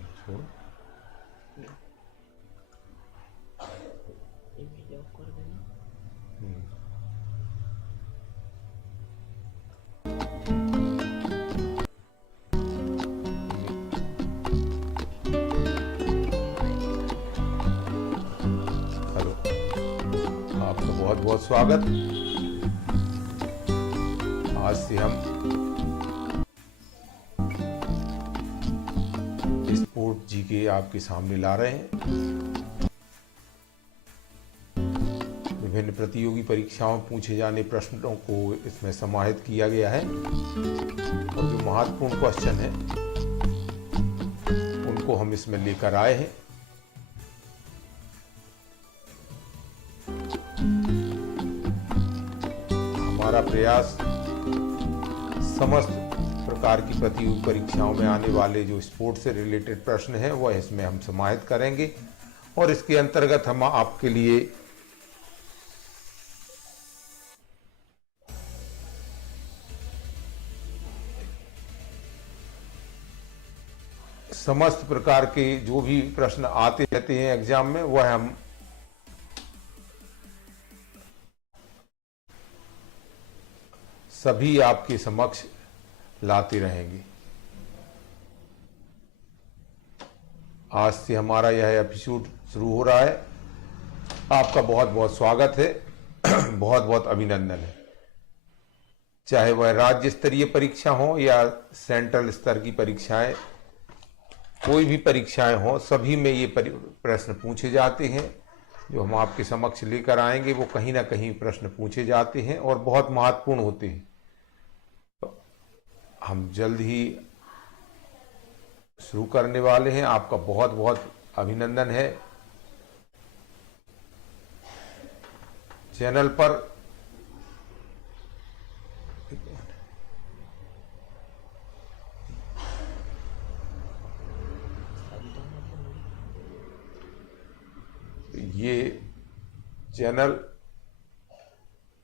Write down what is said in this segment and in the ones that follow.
छोड़। ये video of कर देना। हेलो, आपका बहुत बहुत स्वागत। आज से हम स्पोर्ट जीके आपके सामने ला रहे हैं। विभिन्न प्रतियोगी परीक्षाओं में पूछे जाने प्रश्नों को इसमें समाहित किया गया है और जो महत्वपूर्ण क्वेश्चन है उनको हम इसमें लेकर आए हैं। हमारा प्रयास समस्त प्रकार की प्रतियोगी परीक्षाओं में आने वाले जो स्पोर्ट्स से रिलेटेड प्रश्न हैं वह इसमें हम समाहित करेंगे और इसके अंतर्गत हम आपके लिए समस्त प्रकार के जो भी प्रश्न आते रहते हैं एग्जाम में वह हम सभी आपके समक्ष लाते रहेंगे। आज से हमारा यह एपिसोड शुरू हो रहा है। आपका बहुत बहुत स्वागत है, बहुत बहुत अभिनंदन है। चाहे वह राज्य स्तरीय परीक्षा हो या सेंट्रल स्तर की परीक्षाएं, कोई भी परीक्षाएं हो, सभी में ये प्रश्न पूछे जाते हैं। जो हम आपके समक्ष लेकर आएंगे वो कहीं ना कहीं प्रश्न पूछे जाते हैं और बहुत महत्वपूर्ण होते हैं। तो हम जल्द ही शुरू करने वाले हैं। आपका बहुत बहुत अभिनंदन है। चैनल पर ये channel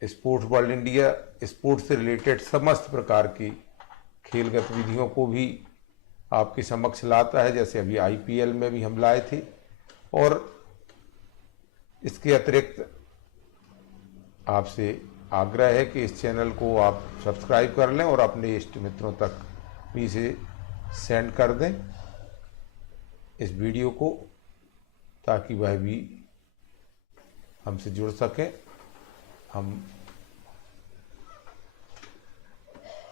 sports world India sports से रिलेटेड समस्त प्रकार की खेल गतिविधियों को भी आपके समक्ष लाता है। जैसे अभी आईपीएल में भी हम लाए थे और इसके अतिरिक्त आपसे आग्रह है कि इस चैनल को आप सब्सक्राइब कर लें और अपने इष्ट मित्रों तक भी इसे सेंड कर दें इस वीडियो को, ताकि वह भी हमसे जुड़ सकें। हम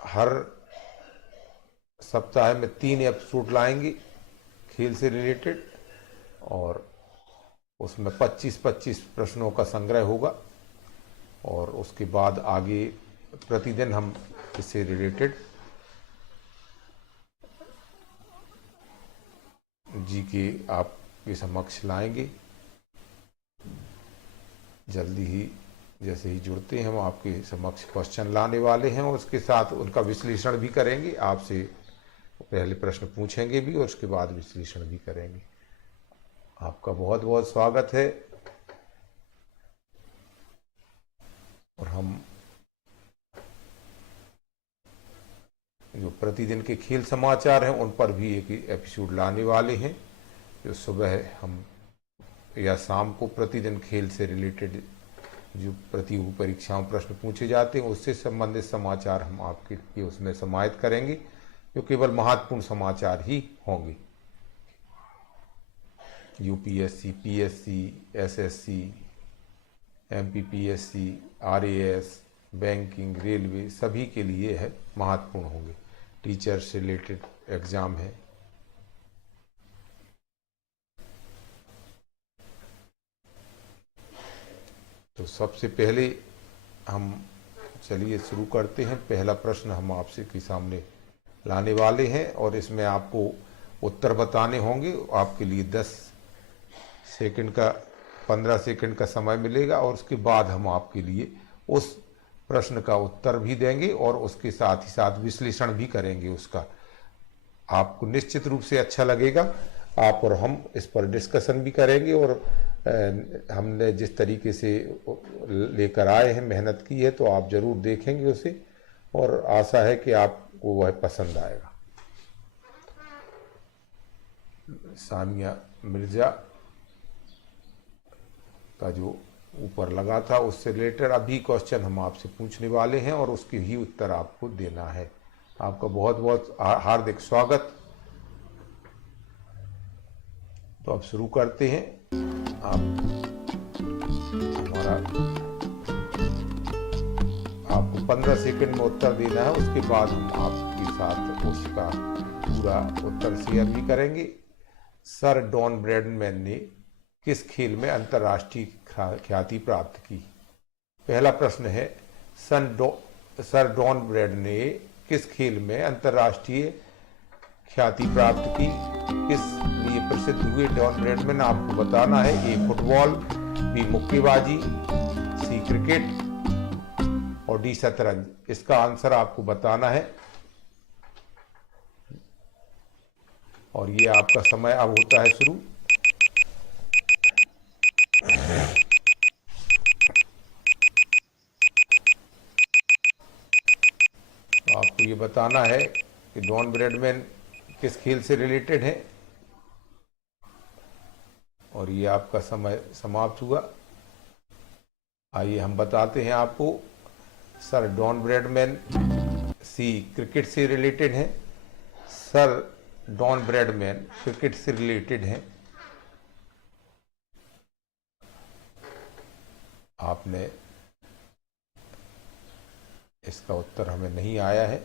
हर सप्ताह में 3 एपिसोड लाएंगे खेल से रिलेटेड और उसमें 25-25 प्रश्नों का संग्रह होगा और उसके बाद आगे प्रतिदिन हम इससे रिलेटेड जीके आपके समक्ष लाएंगे। जल्दी ही जैसे ही जुड़ते हैं हम आपके समक्ष क्वेश्चन लाने वाले हैं और उसके साथ उनका विश्लेषण भी करेंगे। आपसे पहले प्रश्न पूछेंगे भी और उसके बाद विश्लेषण भी करेंगे। आपका बहुत बहुत स्वागत है। और हम जो प्रतिदिन के खेल समाचार हैं उन पर भी एक एपिसोड लाने वाले हैं। जो सुबह हम या शाम को प्रतिदिन खेल से रिलेटेड जो प्रतियोगी परीक्षाओं प्रश्न पूछे जाते हैं उससे संबंधित समाचार हम आपके लिए उसमें समाहित करेंगे, जो केवल महत्वपूर्ण समाचार ही होंगे। UPSC, PSC, SSC, MPPSC, RAS, banking, railway सभी के लिए है महत्वपूर्ण होंगे। टीचर से रिलेटेड एग्जाम है। तो सबसे पहले हम चलिए शुरू करते हैं। पहला प्रश्न हम आपसे के सामने लाने वाले हैं और इसमें आपको उत्तर बताने होंगे। आपके लिए 10 सेकंड का 15 सेकंड का समय मिलेगा और उसके बाद हम आपके लिए उस प्रश्न का उत्तर भी देंगे और उसके साथ ही साथ विश्लेषण भी करेंगे उसका। आपको निश्चित रूप से अच्छा लगेगा। आप और हम इस पर डिस्कशन भी करेंगे और हमने जिस तरीके से लेकर आए हैं, मेहनत की है, तो आप जरूर देखेंगे उसे और आशा है कि आपको वह पसंद आएगा। सानिया मिर्जा का जो ऊपर लगा था उससे रिलेटेड अभी क्वेश्चन हम आपसे पूछने वाले हैं और उसके ही उत्तर आपको देना है। आपका बहुत बहुत हार्दिक स्वागत। तो अब शुरू करते हैं। आपको 15 सेकंड में उत्तर देना है, उसके बाद हम आपके साथ उसका पूरा उत्तर शेयर भी करेंगे। सर डॉन ब्रैडमैन ने किस खेल में अंतर्राष्ट्रीय ख्याति प्राप्त की? पहला प्रश्न है, सर डॉन ब्रैडमैन ने किस खेल में अंतर्राष्ट्रीय ख्याति प्राप्त की? किस लिए प्रसिद्ध हुए डॉन ब्रैडमैन? आपको बताना है। ए फुटबॉल, बी मुक्केबाजी, सी क्रिकेट और डी शतरंज। इसका आंसर आपको बताना है और ये आपका समय अब होता है शुरू। तो आपको ये बताना है कि डॉन ब्रैडमैन किस खेल से रिलेटेड है और ये आपका समय समाप्त हुआ। आइए हम बताते हैं आपको। सर डॉन ब्रैडमैन सी क्रिकेट से रिलेटेड है। सर डॉन ब्रैडमैन क्रिकेट से रिलेटेड है। आपने इसका उत्तर हमें नहीं आया है,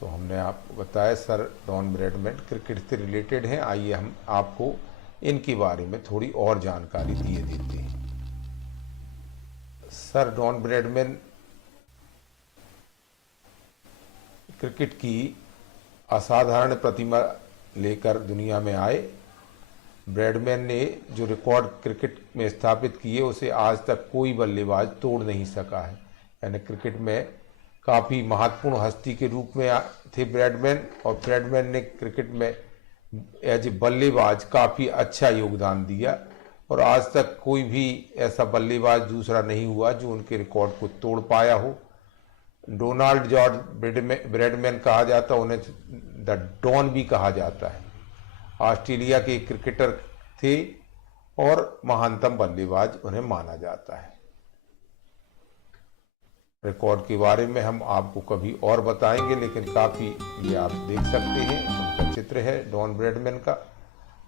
तो हमने आपको बताया सर डॉन ब्रैडमैन क्रिकेट से रिलेटेड हैं। आइए हम आपको इनके बारे में थोड़ी और जानकारी दिए देते हैं। सर डॉन ब्रैडमैन क्रिकेट की असाधारण प्रतिभा लेकर दुनिया में आए। ब्रैडमैन ने जो रिकॉर्ड क्रिकेट में स्थापित किए उसे आज तक कोई बल्लेबाज तोड़ नहीं सका है। यानी क्रिकेट में काफ़ी महत्वपूर्ण हस्ती के रूप में थे ब्रैडमैन, और ब्रैडमैन ने क्रिकेट में एज ए बल्लेबाज काफ़ी अच्छा योगदान दिया और आज तक कोई भी ऐसा बल्लेबाज दूसरा नहीं हुआ जो उनके रिकॉर्ड को तोड़ पाया हो। डोनाल्ड जॉर्ज ब्रैडमैन कहा जाता, उन्हें द डॉन भी कहा जाता है। ऑस्ट्रेलिया के क्रिकेटर थे और महानतम बल्लेबाज उन्हें माना जाता है। रिकॉर्ड के बारे में हम आपको कभी और बताएंगे, लेकिन काफ़ी ये आप देख सकते हैं उनका चित्र है डॉन ब्रैडमैन का,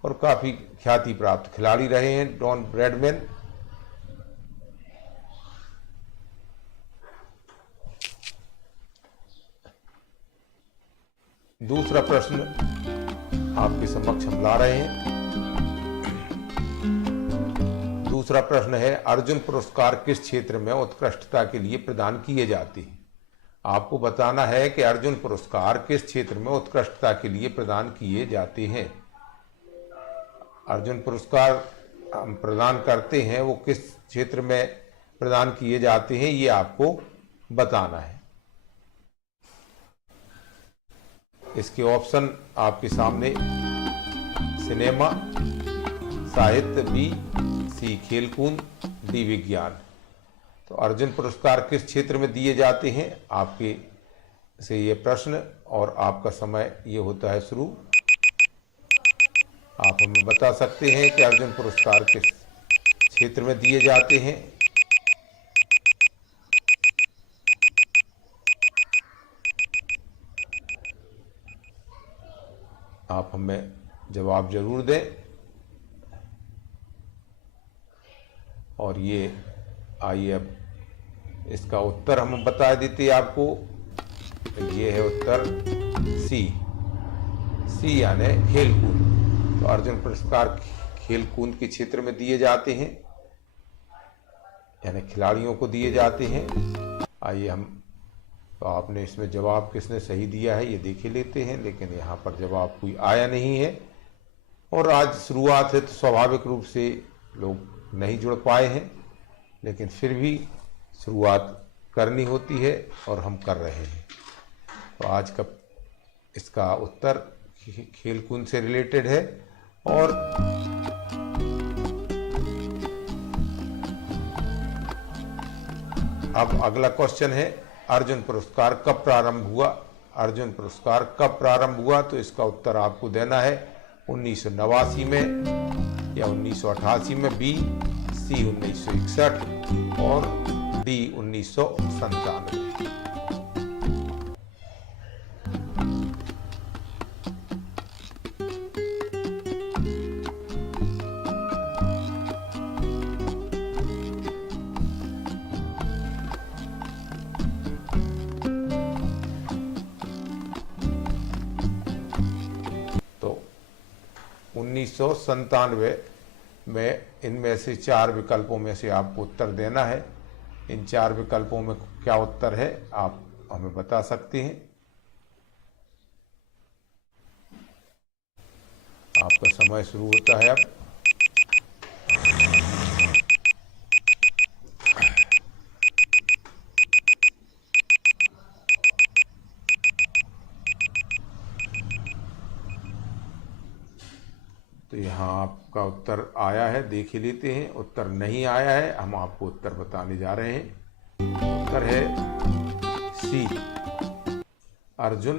और काफ़ी ख्याति प्राप्त खिलाड़ी रहे हैं डॉन ब्रैडमैन। दूसरा प्रश्न आपके समक्ष हम ला रहे हैं। दूसरा प्रश्न है, अर्जुन पुरस्कार किस क्षेत्र में उत्कृष्टता के लिए प्रदान किए जाते हैं? आपको बताना है कि अर्जुन पुरस्कार किस क्षेत्र में उत्कृष्टता के लिए प्रदान किए जाते हैं। अर्जुन पुरस्कार हम प्रदान करते हैं वो किस क्षेत्र में प्रदान किए जाते हैं, ये आपको बताना है। इसके ऑप्शन आपके सामने, सिनेमा, साहित्य, बी, सी खेलकूद, डी विज्ञान। तो अर्जुन पुरस्कार किस क्षेत्र में दिए जाते हैं, आपके से ये प्रश्न, और आपका समय ये होता है शुरू। आप हमें बता सकते हैं कि अर्जुन पुरस्कार किस क्षेत्र में दिए जाते हैं। आप हमें जवाब जरूर दें। और ये आइए अब इसका उत्तर हम बता देते हैं आपको। ये है उत्तर सी यानी खेलकूद। तो अर्जुन पुरस्कार खेलकूद के क्षेत्र में दिए जाते हैं, यानी खिलाड़ियों को दिए जाते हैं। आइए हम, तो आपने इसमें जवाब किसने सही दिया है ये देख लेते हैं, लेकिन यहाँ पर जवाब कोई आया नहीं है। और आज शुरुआत है तो स्वाभाविक रूप से लोग नहीं जुड़ पाए हैं, लेकिन फिर भी शुरुआत करनी होती है और हम कर रहे हैं। तो आज का इसका उत्तर खेलकूद से रिलेटेड है। और अब अगला क्वेश्चन है, अर्जुन पुरस्कार कब प्रारंभ हुआ? अर्जुन पुरस्कार कब प्रारंभ हुआ, तो इसका उत्तर आपको देना है 1989 में या 1988 में, बी, सी 1961 और डी 1997। तो 1997 में इनमें से 4 विकल्पों में से आपको उत्तर देना है। इन 4 विकल्पों में क्या उत्तर है आप हमें बता सकते हैं। आपका समय शुरू होता है अब। तो यहाँ आपका उत्तर आया है, देख ही लेते हैं। उत्तर नहीं आया है, हम आपको उत्तर बताने जा रहे हैं। उत्तर है सी, अर्जुन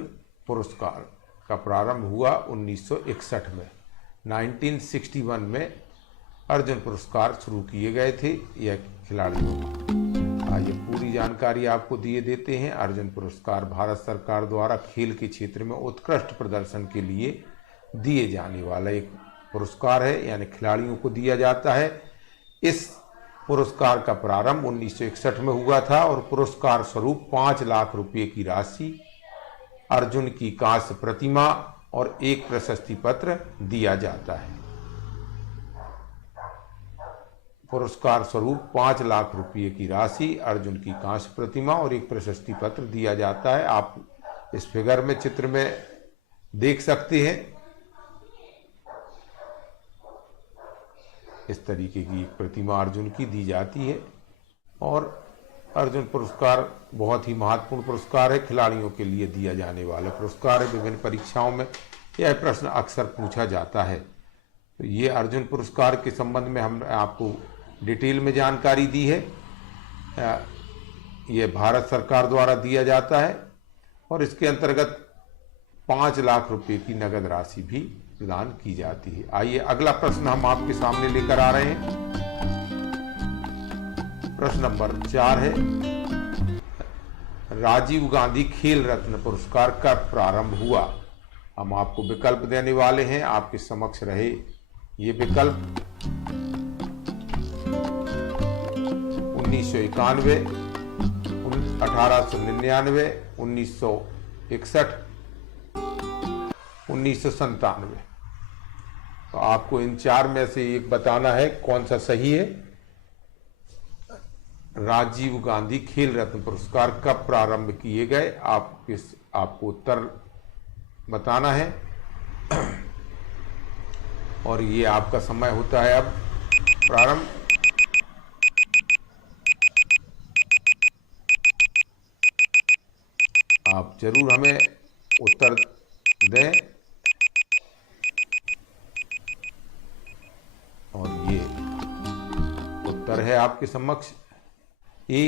पुरस्कार का प्रारंभ हुआ 1961 में। 1961 में अर्जुन पुरस्कार शुरू किए गए थे यह खिलाड़ियों को। आइए पूरी जानकारी आपको दिए देते हैं। अर्जुन पुरस्कार भारत सरकार द्वारा खेल के क्षेत्र में उत्कृष्ट प्रदर्शन के लिए दिए जाने वाला एक पुरस्कार है, यानी खिलाड़ियों को दिया जाता है। इस पुरस्कार का प्रारंभ 1961 में हुआ था और पुरस्कार स्वरूप 5 लाख रुपए की राशि, अर्जुन की कांस्य प्रतिमा और एक प्रशस्ति पत्र दिया जाता है। पुरस्कार स्वरूप 5 लाख रुपए की राशि, अर्जुन की कांस्य प्रतिमा और एक प्रशस्ति पत्र दिया जाता है। आप इस फिगर में, चित्र में देख सकते हैं। इस तरीके की एक प्रतिमा अर्जुन की दी जाती है और अर्जुन पुरस्कार बहुत ही महत्वपूर्ण पुरस्कार है, खिलाड़ियों के लिए दिया जाने वाला पुरस्कार है। विभिन्न परीक्षाओं में यह प्रश्न अक्सर पूछा जाता है। तो ये अर्जुन पुरस्कार के संबंध में हम आपको डिटेल में जानकारी दी है। ये भारत सरकार द्वारा दिया जाता है और इसके अंतर्गत 5 लाख रुपए की नगद राशि भी प्रदान की जाती है। आइए अगला प्रश्न हम आपके सामने लेकर आ रहे हैं। प्रश्न नंबर 4 है, राजीव गांधी खेल रत्न पुरस्कार कब प्रारंभ हुआ। हम आपको विकल्प देने वाले हैं, आपके समक्ष रहे ये विकल्प। 1991, 1899, 1961, 1997। तो आपको इन 4 में से एक बताना है कौन सा सही है। राजीव गांधी खेल रत्न पुरस्कार कब प्रारंभ किए गए, आपको उत्तर बताना है। और ये आपका समय होता है अब प्रारंभ। आप जरूर हमें उत्तर दें। और ये उत्तर है आपके समक्ष ए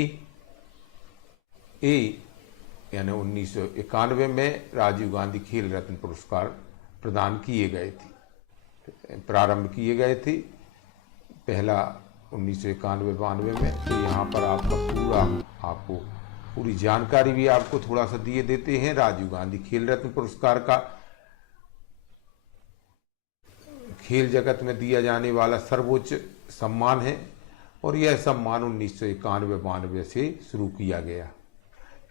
यानी 1991 में राजीव गांधी खेल रत्न पुरस्कार प्रदान किए गए थे, प्रारंभ किए गए थे। पहला 1991-92 में। तो यहाँ पर आपको पूरी जानकारी भी आपको थोड़ा सा दिए देते हैं। राजीव गांधी खेल रत्न पुरस्कार का खेल जगत में दिया जाने वाला सर्वोच्च सम्मान है और यह सम्मान 1991-92 से शुरू किया गया।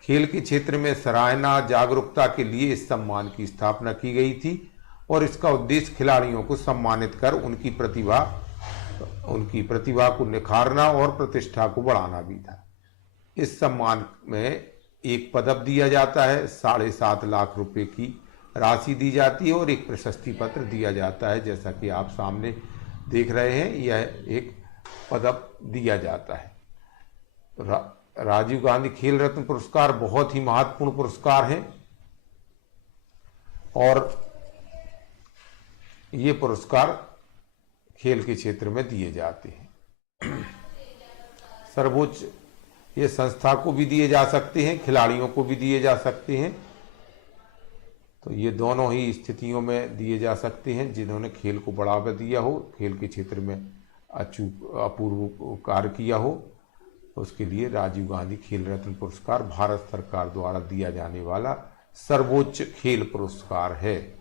खेल के क्षेत्र में सराहना जागरूकता के लिए इस सम्मान की स्थापना की गई थी और इसका उद्देश्य खिलाड़ियों को सम्मानित कर उनकी प्रतिभा को निखारना और प्रतिष्ठा को बढ़ाना भी था। इस सम्मान में एक पदक दिया जाता है, 7.5 लाख रुपए की राशि दी जाती है और एक प्रशस्ति पत्र दिया जाता है। जैसा कि आप सामने देख रहे हैं, यह एक पदक दिया जाता है। राजीव गांधी खेल रत्न पुरस्कार बहुत ही महत्वपूर्ण पुरस्कार है और ये पुरस्कार खेल के क्षेत्र में दिए जाते हैं। सर्वोच्च, ये संस्था को भी दिए जा सकते हैं, खिलाड़ियों को भी दिए जा सकते हैं। तो ये दोनों ही स्थितियों में दिए जा सकते हैं। जिन्होंने खेल को बढ़ावा दिया हो, खेल के क्षेत्र में अपूर्व कार्य किया हो, उसके लिए राजीव गांधी खेल रत्न पुरस्कार भारत सरकार द्वारा दिया जाने वाला सर्वोच्च खेल पुरस्कार है।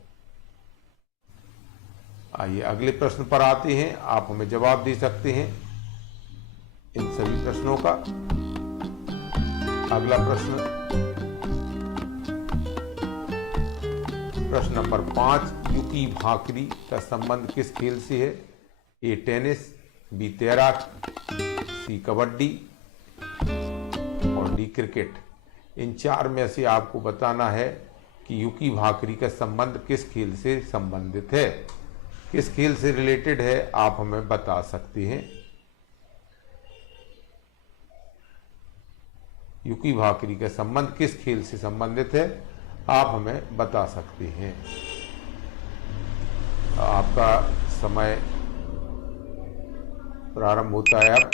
आइए अगले प्रश्न पर आते हैं। आप हमें जवाब दे सकते हैं इन सभी प्रश्नों का। अगला प्रश्न, प्रश्न नंबर 5, युकी भाकरी का संबंध किस खेल से है? ए टेनिस, बी तैराक, सी कबड्डी और डी क्रिकेट। इन चार में से आपको बताना है कि युकी भाकरी का संबंध किस खेल से संबंधित है, किस खेल से रिलेटेड है, आप हमें बता सकते हैं। युकी भाकरी का संबंध किस खेल से संबंधित है, आप हमें बता सकते हैं। आपका समय प्रारंभ होता है अब।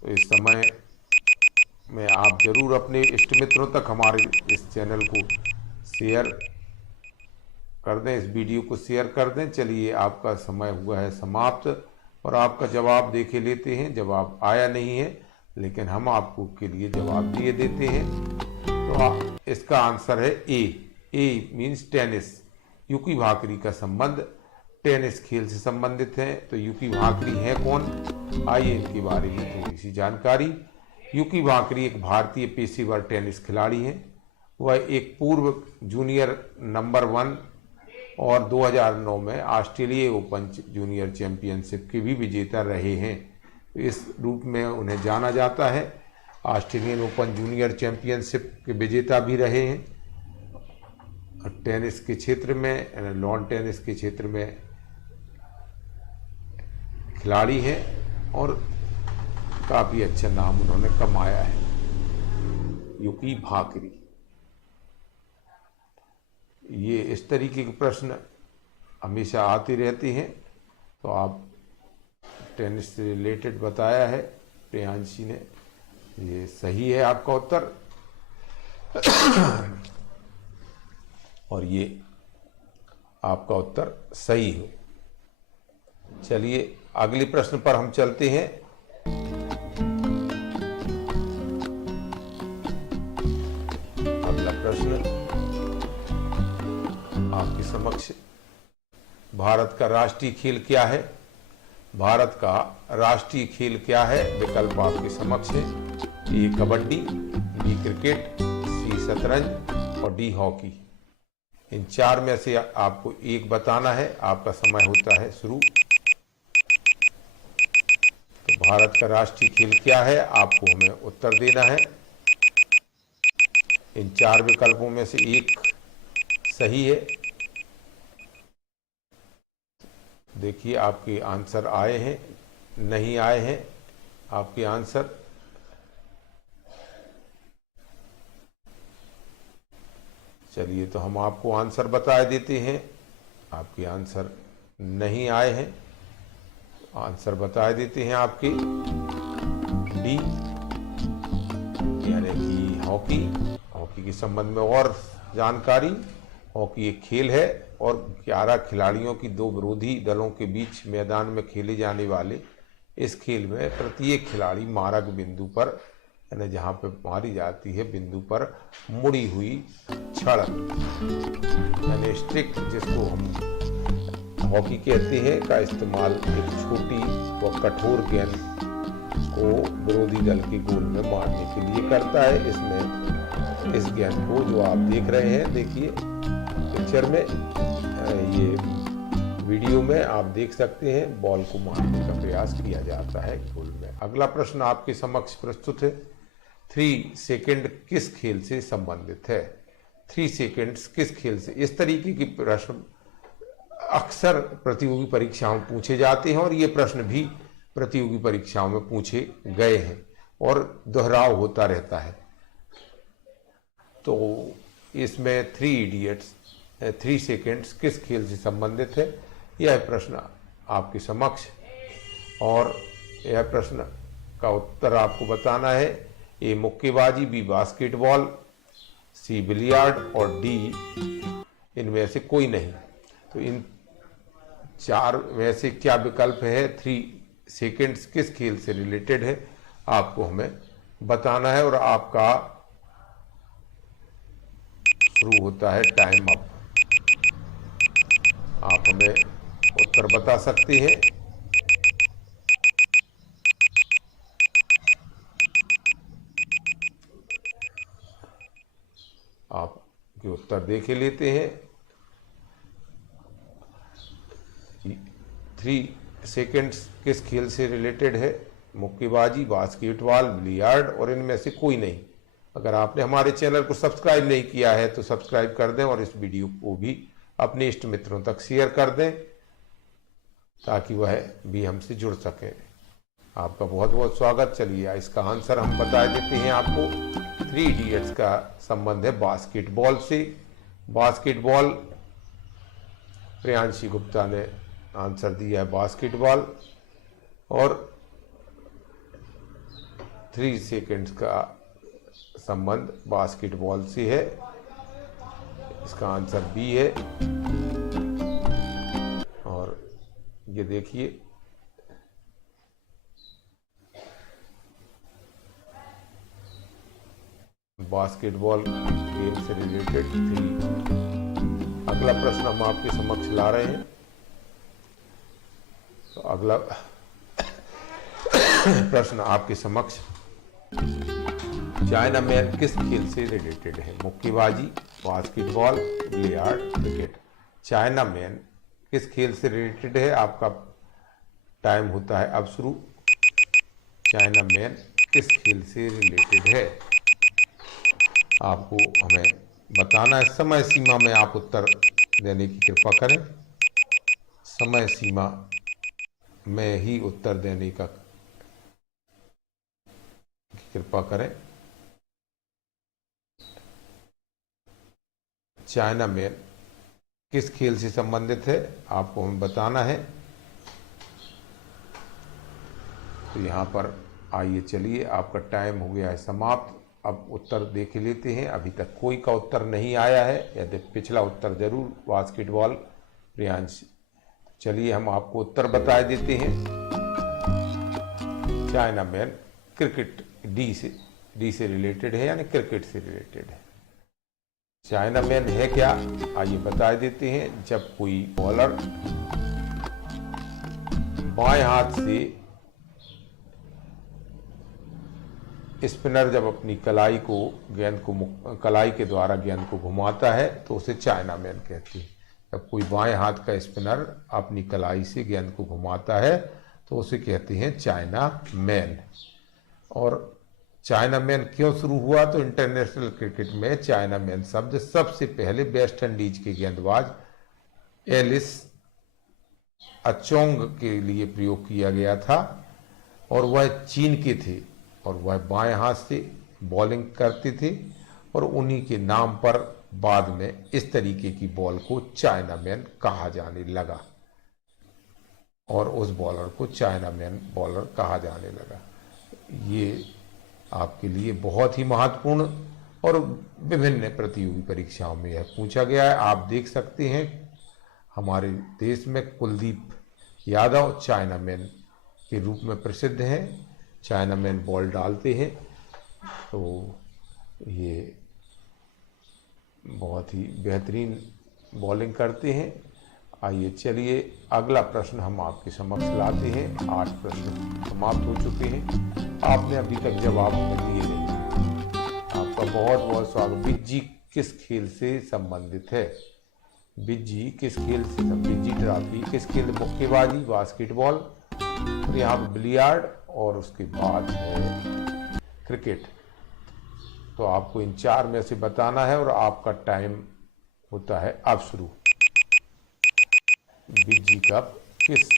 तो इस समय में आप जरूर अपने इष्ट मित्रों तक हमारे इस चैनल को शेयर कर दें, इस वीडियो को शेयर कर दें। चलिए, आपका समय हुआ है समाप्त और आपका जवाब देखे लेते हैं। जवाब आया नहीं है, लेकिन हम आपको के लिए जवाब दिए देते हैं। तो इसका आंसर है ए मीन्स टेनिस। युकी भाकरी का संबंध टेनिस खेल से संबंधित है। तो युकी भाकरी है कौन, आइए इनके बारे में थोड़ी सी जानकारी। युकी भाकरी एक भारतीय पेशेवर टेनिस खिलाड़ी हैं। वह एक पूर्व जूनियर नंबर 1 और 2009 में ऑस्ट्रेलिया ओपन जूनियर चैंपियनशिप के भी विजेता रहे हैं। इस रूप में उन्हें जाना जाता है। ऑस्ट्रेलियन ओपन जूनियर चैंपियनशिप के विजेता भी रहे हैं। टेनिस के क्षेत्र में, लॉन टेनिस के क्षेत्र में खिलाड़ी हैं और काफी अच्छा नाम उन्होंने कमाया है, युकी भाकरी। ये इस तरीके के प्रश्न हमेशा आते रहते हैं। तो आप टेनिस से रिलेटेड बताया है प्रियांशी ने, ये सही है आपका उत्तर। और ये आपका उत्तर सही हो। चलिए अगले प्रश्न पर हम चलते हैं। अगला प्रश्न आपके समक्ष, भारत का राष्ट्रीय खेल क्या है? भारत का राष्ट्रीय खेल क्या है? विकल्प आपके समक्ष है। ए कबड्डी, बी क्रिकेट, सी शतरंज और डी हॉकी। इन चार में से आपको एक बताना है। आपका समय होता है शुरू। तो भारत का राष्ट्रीय खेल क्या है, आपको हमें उत्तर देना है। इन चार विकल्पों में से एक सही है। देखिए आपके आंसर आए हैं, नहीं आए हैं आपके आंसर। चलिए तो हम आपको आंसर बता देते हैं। आपके आंसर नहीं आए हैं। आंसर बता देते हैं आपके डी, यानी कि हॉकी। हॉकी के संबंध में और जानकारी, हॉकी एक खेल है और 11 खिलाड़ियों की 2 विरोधी दलों के बीच मैदान में खेले जाने वाले इस खेल में प्रत्येक खिलाड़ी मारक बिंदु पर, यानी जहाँ पे मारी जाती है बिंदु पर मुड़ी हुई छड़, यानी स्टिक जिसको हम हॉकी कहते हैं, का इस्तेमाल एक छोटी व कठोर गेंद को विरोधी दल के गोल में मारने के लिए करता है। इसमें इस गेंद को जो आप देख रहे हैं, देखिए पिक्चर में, ये वीडियो में आप देख सकते हैं, बॉल को मारने का प्रयास किया जाता है गोल में। अगला प्रश्न आपके समक्ष प्रस्तुत है। 3 सेकंड किस खेल से संबंधित है? 3 सेकंड्स किस खेल से? इस तरीके के प्रश्न अक्सर प्रतियोगी परीक्षाओं में पूछे जाते हैं और ये प्रश्न भी प्रतियोगी परीक्षाओं में पूछे गए हैं और दोहराव होता रहता है। तो इसमें 3 सेकंड्स किस खेल से संबंधित है, यह प्रश्न आपके समक्ष, और यह प्रश्न का उत्तर आपको बताना है। ए मुक्केबाजी, बी बास्केटबॉल, सी बिलियार्ड और डी इनमें से कोई नहीं। तो इन चार में से क्या विकल्प है? 3 सेकेंड्स किस खेल से रिलेटेड है, आपको हमें बताना है। और आपका शुरू होता है टाइम अप। आप हमें उत्तर बता सकते हैं। आपके उत्तर देख लेते हैं। 3 सेकेंड्स किस खेल से रिलेटेड है? मुक्केबाजी, बास्केटबॉल, बिलियार्ड और इनमें से कोई नहीं। अगर आपने हमारे चैनल को सब्सक्राइब नहीं किया है तो सब्सक्राइब कर दें और इस वीडियो को भी अपने इष्ट मित्रों तक शेयर कर दें ताकि वह भी हमसे जुड़ सके। आपका बहुत बहुत स्वागत। चलिए इसका आंसर हम बता देते हैं आपको। 3 इडियट्स का संबंध है बास्केटबॉल से। बास्केटबॉल, प्रियांशी गुप्ता ने आंसर दिया है बास्केटबॉल। और 3 सेकेंड्स का संबंध बास्केटबॉल से है। इसका आंसर बी है। और ये देखिए, बास्केटबॉल गेम से रिलेटेड 3। अगला प्रश्न हम आपके समक्ष ला रहे हैं। तो अगला प्रश्न आपके समक्ष चाइना मैन किस खेल से रिलेटेड है? मुक्केबाजी, basketball, billiard, cricket. China man किस खेल से रिलेटेड है? आपका टाइम होता है अब शुरू। चाइना मैन किस खेल से रिलेटेड है, आपको हमें बताना है। समय सीमा में आप उत्तर देने की कृपा करें। समय सीमा में ही उत्तर देने का कृपा करें। चाइना मैन किस खेल से संबंधित है, आपको हमें बताना है। तो यहाँ पर आइए, चलिए आपका टाइम हो गया है समाप्त। अब उत्तर देख लेते हैं। अभी तक कोई का उत्तर नहीं आया है, यदि पिछला उत्तर जरूर बास्केटबॉल प्रियांश। चलिए हम आपको उत्तर बता देते हैं। चाइना मैन क्रिकेट, डी से रिलेटेड है, यानी क्रिकेट से रिलेटेड है। चाइना मैन है क्या, आइए बता देते हैं। जब कोई बॉलर बाएं हाथ से, स्पिनर जब अपनी कलाई के द्वारा गेंद को घुमाता है तो उसे चाइना मैन कहते हैं। जब कोई बाएं हाथ का स्पिनर अपनी कलाई से गेंद को घुमाता है तो उसे कहते हैं चाइना मैन। और चाइना मैन क्यों शुरू हुआ? तो इंटरनेशनल क्रिकेट में चाइना मैन शब्द सबसे पहले वेस्ट इंडीज के गेंदबाज एलिस अचोंग के लिए प्रयोग किया गया था। और वह चीन के थे और वह बाएं हाथ से बॉलिंग करते थे। और उन्हीं के नाम पर बाद में इस तरीके की बॉल को चाइना मैन कहा जाने लगा और उस बॉलर को चाइना मैन बॉलर कहा जाने लगा। ये आपके लिए बहुत ही महत्वपूर्ण और विभिन्न प्रतियोगी परीक्षाओं में यह पूछा गया है। आप देख सकते हैं हमारे देश में कुलदीप यादव चाइना मैन के रूप में प्रसिद्ध हैं। चाइना मैन बॉल डालते हैं तो ये बहुत ही बेहतरीन बॉलिंग करते हैं। आइए चलिए अगला प्रश्न हम आपके समक्ष लाते हैं। 8 प्रश्न समाप्त हो चुके हैं, आपने अभी तक जवाब दिए नहीं। आपका बहुत बहुत स्वागत। बिज्जी किस खेल से संबंधित है? बिज्जी किस खेल से, बिज्जी ट्रॉफी किस खेल? मुक्केबाजी, बास्केटबॉल, और यहाँ पर बिलियार्ड और उसके बाद है क्रिकेट। तो आपको इन 4 में से बताना है और आपका टाइम होता है अब शुरू। बिज्जी कप किस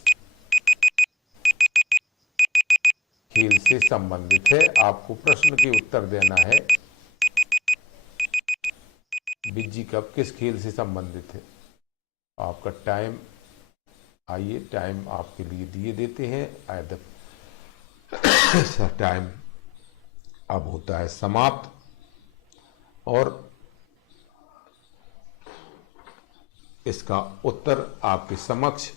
खेल से संबंधित है, आपको प्रश्न के उत्तर देना है। बिज्जी कप किस खेल से संबंधित है, आपका टाइम, आइए टाइम आपके लिए दिए देते हैं। टाइम अब होता है समाप्त और इसका उत्तर आपके समक्ष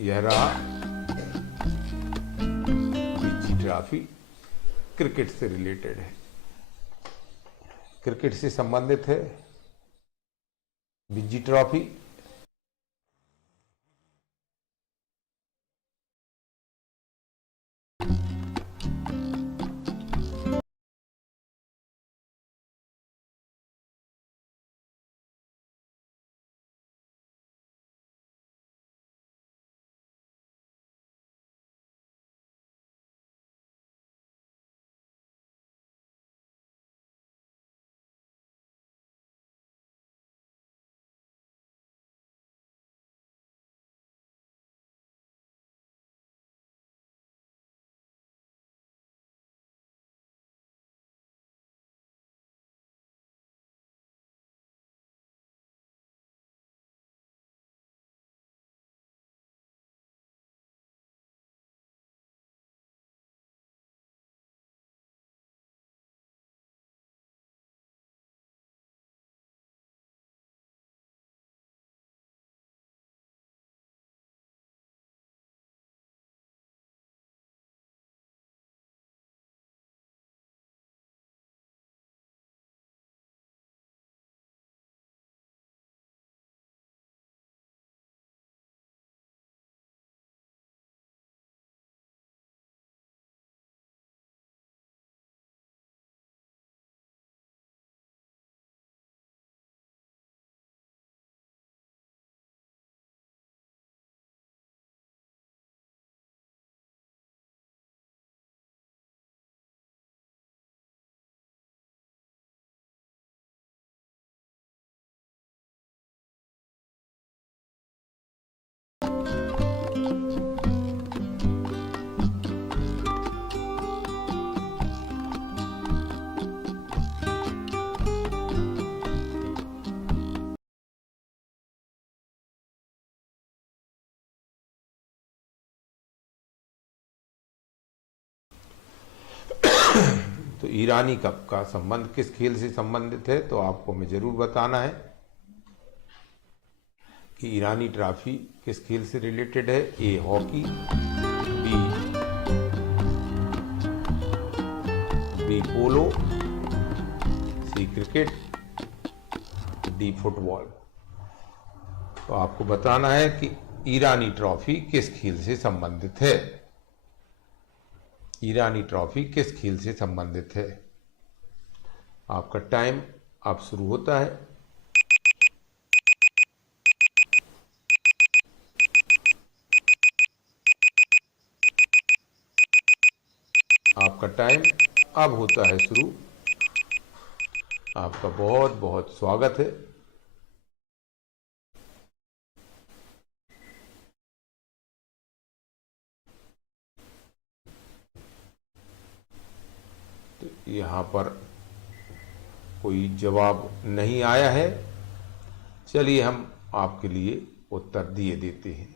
यह रहा। रणजी ट्रॉफी क्रिकेट से रिलेटेड है, क्रिकेट से संबंधित है रणजी ट्रॉफी। तो ईरानी कप का संबंध किस खेल से संबंधित है, तो आपको हमें जरूर बताना है कि ईरानी ट्रॉफी किस खेल से रिलेटेड है। A hockey, B polo, C cricket, D football. तो आपको बताना है कि ईरानी ट्रॉफी किस खेल से संबंधित है। ईरानी ट्रॉफी किस खेल से संबंधित है। आपका टाइम अब शुरू होता है। आपका टाइम अब होता है शुरू। आपका बहुत बहुत स्वागत है। तो यहाँ पर कोई जवाब नहीं आया है। चलिए हम आपके लिए उत्तर दिए देते हैं।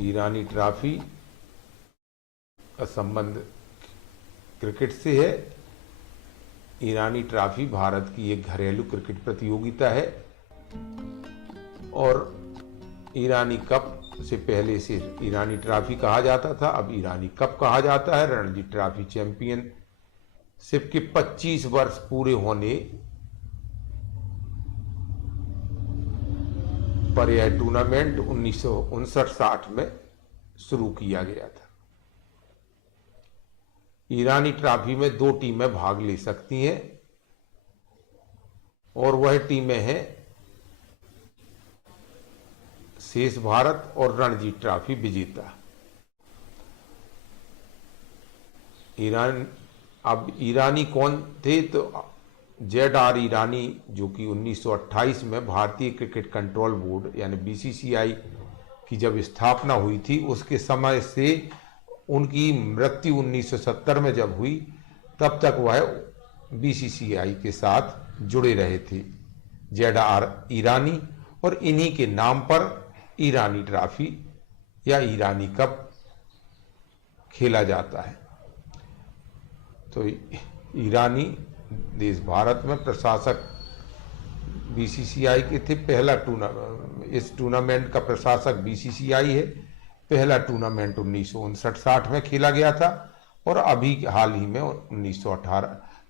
ईरानी ट्रॉफी का संबंध क्रिकेट से है। ईरानी ट्रॉफी भारत की एक घरेलू क्रिकेट प्रतियोगिता है और ईरानी कप से पहले से ईरानी ट्रॉफी कहा जाता था, अब ईरानी कप कहा जाता है। रणजी ट्रॉफी चैंपियनशिप के 25 वर्ष पूरे होने पर यह टूर्नामेंट 1959-60 में शुरू किया गया था। ईरानी ट्रॉफी में 2 टीमें भाग ले सकती हैं और वह टीमें हैं शेष भारत और रणजी ट्रॉफी विजेता। अब ईरानी कौन थे, तो ZR ईरानी, जो कि 1928 में भारतीय क्रिकेट कंट्रोल बोर्ड यानी BCCI की जब स्थापना हुई थी, उसके समय से उनकी मृत्यु 1970 में जब हुई, तब तक वह बीसीसीआई के साथ जुड़े रहे थे, ZR ईरानी, और इन्हीं के नाम पर ईरानी ट्रॉफी या ईरानी कप खेला जाता है। तो ईरानी देश भारत में प्रशासक बीसीसीआई के थे। इस टूर्नामेंट का प्रशासक बीसीसीआई है। पहला टूर्नामेंट 1959-60 में खेला गया था और अभी हाल ही में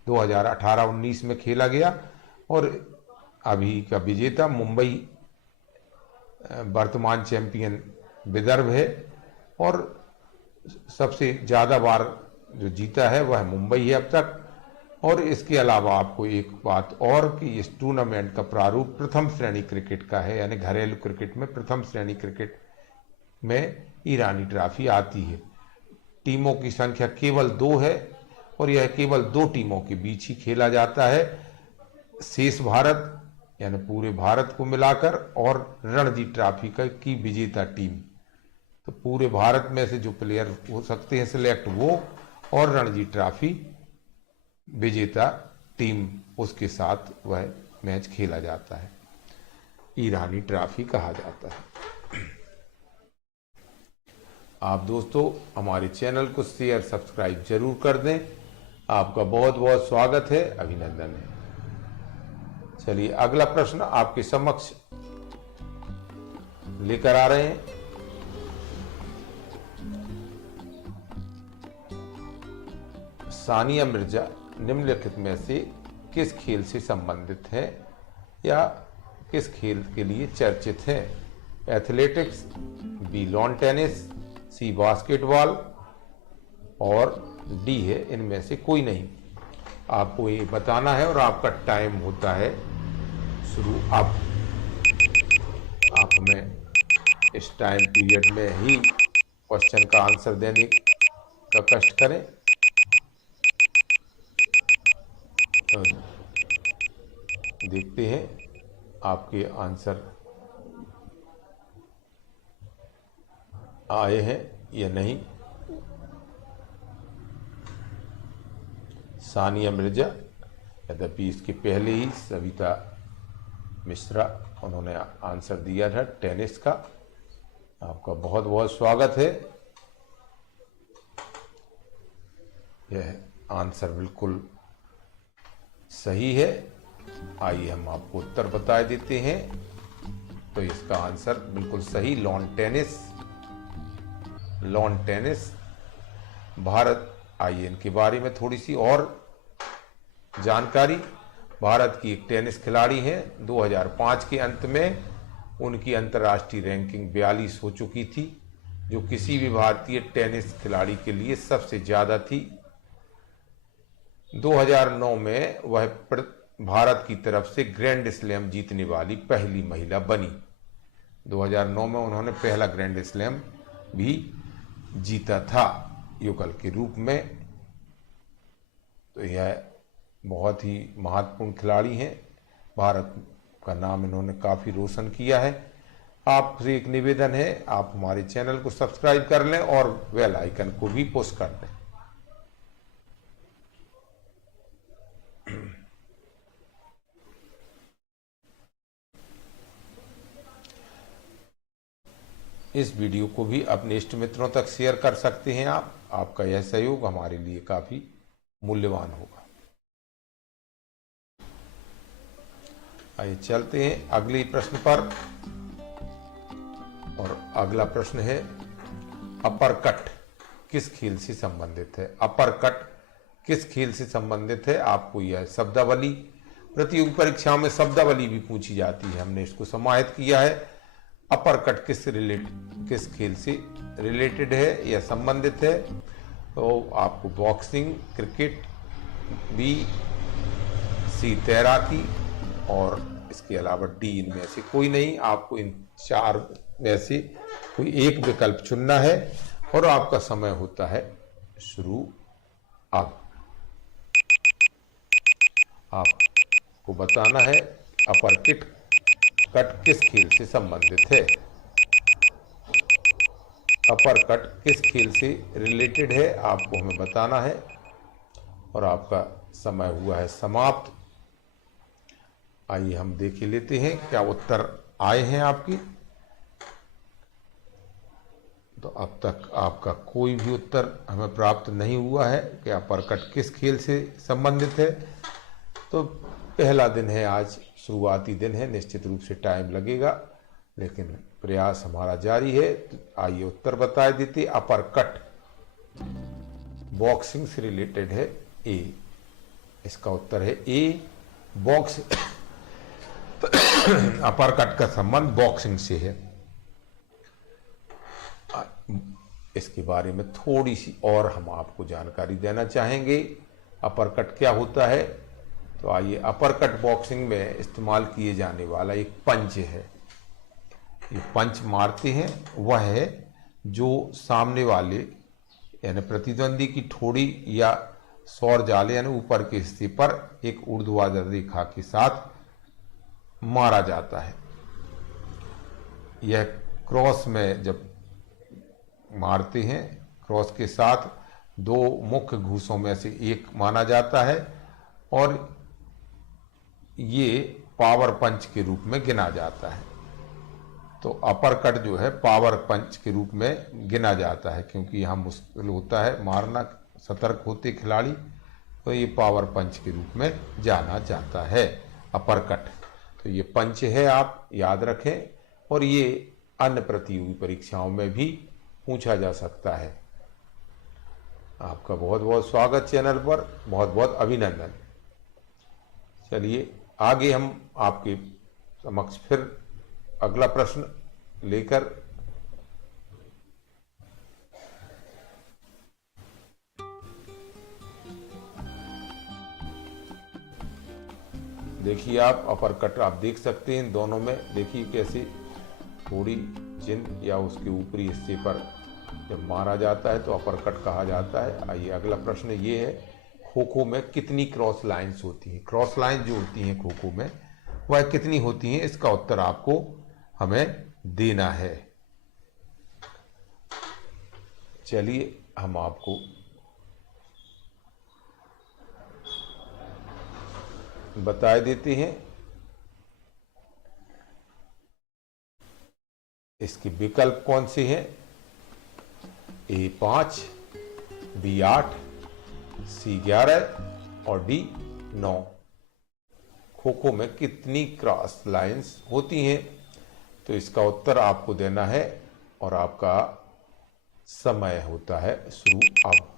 2018-19 में खेला गया, और अभी का विजेता मुंबई वर्तमान चैंपियन विदर्भ है, और सबसे ज़्यादा बार जो जीता है वह मुंबई है अब तक। और इसके अलावा आपको एक बात और कि इस टूर्नामेंट का प्रारूप प्रथम श्रेणी क्रिकेट का है, यानी घरेलू क्रिकेट में प्रथम श्रेणी क्रिकेट में ईरानी ट्रॉफी आती है। टीमों की संख्या केवल 2 है और यह केवल 2 टीमों के बीच ही खेला जाता है, शेष भारत यानी पूरे भारत को मिलाकर, और रणजी ट्रॉफी की विजेता टीम। तो पूरे भारत में से जो प्लेयर हो सकते हैं सिलेक्ट वो, और रणजी ट्रॉफी विजेता टीम, उसके साथ वह मैच खेला जाता है, ईरानी ट्रॉफी कहा जाता है। आप दोस्तों हमारे चैनल को शेयर सब्सक्राइब जरूर कर दें। आपका बहुत बहुत स्वागत है, अभिनंदन है। चलिए अगला प्रश्न आपके समक्ष लेकर आ रहे हैं। सानिया मिर्जा निम्नलिखित में से किस खेल से संबंधित है या किस खेल के लिए चर्चित है? एथलेटिक्स, बी लॉन टेनिस, सी बास्केटबॉल, और डी है इनमें से कोई नहीं। आपको ये बताना है और आपका टाइम होता है शुरू। आप हमें इस टाइम पीरियड में ही क्वेश्चन का आंसर देने का कष्ट करें। तो देखते हैं आपके आंसर आए हैं या नहीं। सानिया मिर्जा, यद्यपि इसके पहले ही सविता मिश्रा उन्होंने आंसर दिया था टेनिस का। आपका बहुत बहुत स्वागत है। यह आंसर बिल्कुल सही है। आइए हम आपको उत्तर बता देते हैं। तो इसका आंसर बिल्कुल सही lawn tennis. Lawn tennis Bharat, आइए इनके बारे में थोड़ी सी और जानकारी। भारत की एक टेनिस खिलाड़ी हैं। 2005 के अंत में उनकी अंतर्राष्ट्रीय रैंकिंग 42 हो चुकी थी, जो किसी भी भारतीय टेनिस खिलाड़ी के लिए सबसे ज्यादा थी। 2009 में वह भारत की तरफ से ग्रैंड स्लैम जीतने वाली पहली महिला बनी। 2009 में उन्होंने पहला ग्रैंड स्लैम भी जीता था युगल के रूप में। तो यह बहुत ही महत्वपूर्ण खिलाड़ी हैं। भारत का नाम इन्होंने काफी रोशन किया है। आपसे एक निवेदन है, आप हमारे चैनल को सब्सक्राइब कर लें और बेल आइकन को भी पुश कर दें। इस वीडियो को भी अपने इष्ट मित्रों तक शेयर कर सकते हैं आप। आपका यह सहयोग हमारे लिए काफी मूल्यवान होगा। आइए चलते हैं अगले प्रश्न पर। और अगला प्रश्न है, अपर कट किस खेल से संबंधित है? अपर कट किस खेल से संबंधित है? आपको यह शब्दावली, प्रतियोगी परीक्षाओं में शब्दावली भी पूछी जाती है, हमने इसको समाहित किया है। अपर कट किस खेल से रिलेटेड है या संबंधित है? तो आपको बॉक्सिंग, क्रिकेट, बी, सी तैराकी, और इसके अलावा डी इनमें से कोई नहीं। आपको इन 4 में से कोई एक विकल्प चुनना है और आपका समय होता है शुरू अब। आपको बताना है अपर कट किस खेल से संबंधित है। अपर कट किस खेल से रिलेटेड है, आपको हमें बताना है और आपका समय हुआ है समाप्त। आइए हम देख लेते हैं क्या उत्तर आए हैं आपकी। तो अब तक आपका कोई भी उत्तर हमें प्राप्त नहीं हुआ है कि अपर कट किस खेल से संबंधित है। तो पहला दिन है आज, शुरुआती दिन है, निश्चित रूप से टाइम लगेगा, लेकिन प्रयास हमारा जारी है। तो आइए उत्तर बता देते। अपर कट बॉक्सिंग से रिलेटेड है। ए, इसका उत्तर है ए, बॉक्स अपर कट का संबंध बॉक्सिंग से है। इसके बारे में थोड़ी सी और हम आपको जानकारी देना चाहेंगे। अपर कट क्या होता है? तो आइए, अपर कट बॉक्सिंग में इस्तेमाल किए जाने वाला एक पंच है। ये पंच मारते हैं वह है जो सामने वाले यानी प्रतिद्वंदी की ठोड़ी या सौर जाले यानी ऊपर के हिस्से पर एक ऊर्ध्वाधर रेखा के साथ मारा जाता है। यह क्रॉस में जब मारते हैं, क्रॉस के साथ दो मुख्य घूसों में से एक माना जाता है और ये पावर पंच के रूप में गिना जाता है। तो अपर कट जो है पावर पंच के रूप में गिना जाता है, क्योंकि यहाँ मुश्किल होता है मारना, सतर्क होते खिलाड़ी, तो ये पावर पंच के रूप में जाना जाता है अपर कट। तो ये पंच है, आप याद रखें। और ये अन्य प्रतियोगी परीक्षाओं में भी पूछा जा सकता है। आपका बहुत बहुत स्वागत चैनल पर, बहुत बहुत अभिनंदन। चलिए आगे हम आपके समक्ष फिर अगला प्रश्न लेकर देखिए। आप अपर कट आप देख सकते हैं दोनों में, देखिए कैसे थोड़ी चिन्ह या उसके ऊपरी हिस्से पर जब मारा जाता है तो अपर कट कहा जाता है। आइए अगला प्रश्न ये है, खो खो में कितनी क्रॉस लाइंस होती हैं? क्रॉस लाइन जो होती हैं खो खो में वह कितनी होती हैं? इसका उत्तर आपको हमें देना है। चलिए हम आपको बता देते हैं। इसके विकल्प कौन से हैं? ए 5, बी 8, सी 11 और डी 9। खो खो में कितनी क्रॉस लाइंस होती हैं? तो इसका उत्तर आपको देना है और आपका समय होता है शुरू अब।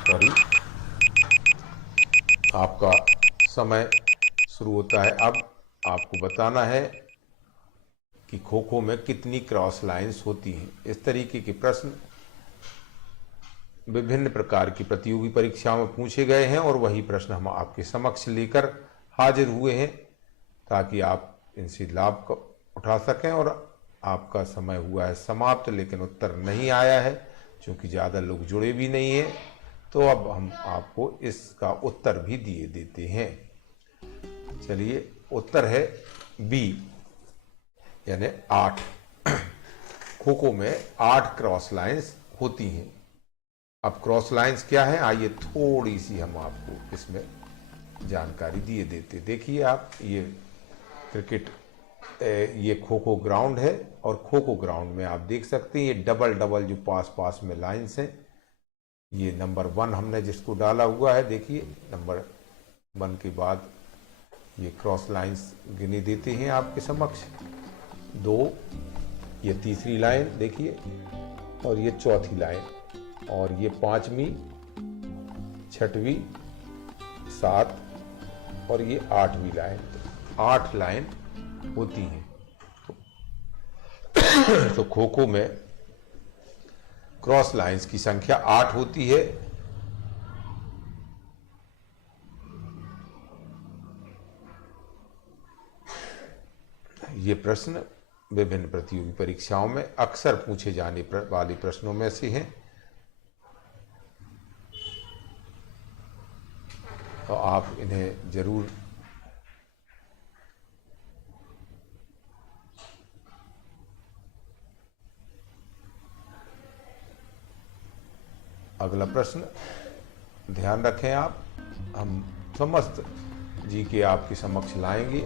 सॉरी, आपका समय शुरू होता है अब। आपको बताना है कि खो खो में कितनी क्रॉस लाइंस होती हैं। इस तरीके के प्रश्न विभिन्न प्रकार की प्रतियोगी परीक्षाओं में पूछे गए हैं और वही प्रश्न हम आपके समक्ष लेकर हाजिर हुए हैं ताकि आप इनसे लाभ उठा सकें। और आपका समय हुआ है समाप्त, लेकिन उत्तर नहीं आया है क्योंकि ज़्यादा लोग जुड़े भी नहीं हैं। तो अब हम आपको इसका उत्तर भी दिए देते हैं। चलिए, उत्तर है बी यानी 8। खो खो में 8 क्रॉस लाइंस होती हैं। अब क्रॉस लाइंस क्या है, आइए थोड़ी सी हम आपको इसमें जानकारी दिए देते। देखिए आप, ये क्रिकेट, ये खो खो ग्राउंड है और खो खो ग्राउंड में आप देख सकते हैं ये डबल डबल जो पास पास में लाइंस हैं। ये नंबर 1 हमने जिसको डाला हुआ है, देखिए नंबर 1 के बाद ये क्रॉस लाइंस गिने देते हैं आपके समक्ष। 2, ये तीसरी लाइन देखिए, और ये चौथी लाइन, और ये 5वीं, 6वीं, 7 और ये 8वीं लाइन। 8 लाइन होती हैं। तो खो खो में क्रॉस लाइंस की संख्या 8 होती है। ये प्रश्न विभिन्न प्रतियोगी परीक्षाओं में अक्सर पूछे जाने वाले प्रश्नों में से हैं। तो आप इन्हें जरूर अगला प्रश्न ध्यान रखें आप, हम समस्त जी के आपके समक्ष लाएंगे।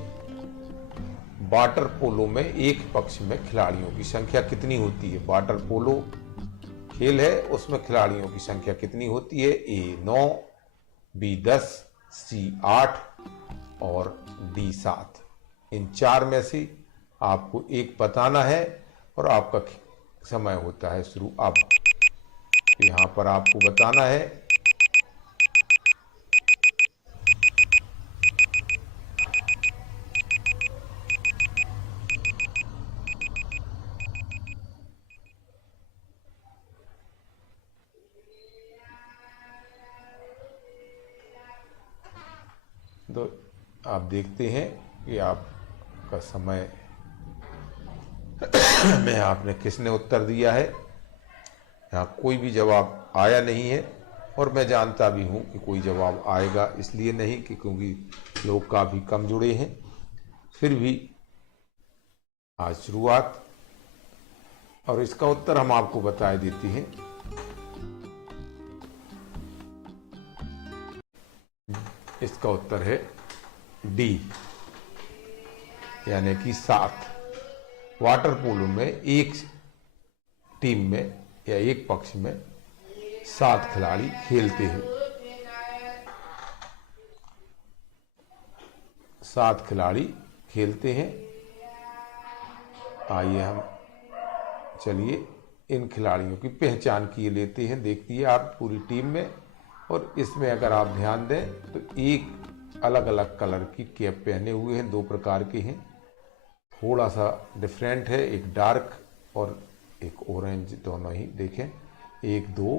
वाटर पोलो में एक पक्ष में खिलाड़ियों की संख्या कितनी होती है? वाटर पोलो खेल है, उसमें खिलाड़ियों की संख्या कितनी होती है? ए 9, बी 10, सी 8 और डी 7। इन चार में से आपको एक बताना है और आपका समय होता है शुरू अब। तो यहां पर आपको बताना है तो आप देखते हैं कि आपका समय में आपने किसने उत्तर दिया है। यहाँ कोई भी जवाब आया नहीं है और मैं जानता भी हूँ कि कोई जवाब आएगा, इसलिए नहीं कि क्योंकि लोग काफ़ी कम जुड़े हैं। फिर भी आज शुरुआत, और इसका उत्तर हम आपको बता देते हैं। इसका उत्तर है डी, यानी कि 7। वाटर पोलो में एक टीम में या एक पक्ष में 7 खिलाड़ी खेलते हैं। 7 खिलाड़ी खेलते हैं। आइए हम चलिए इन खिलाड़ियों की पहचान किए लेते हैं। देखिए आप पूरी टीम में, और इसमें अगर आप ध्यान दें तो एक अलग अलग कलर की कैप पहने हुए हैं, 2 प्रकार के हैं। थोड़ा सा डिफरेंट है, एक डार्क और एक ऑरेंज, दोनों ही देखें। 1 2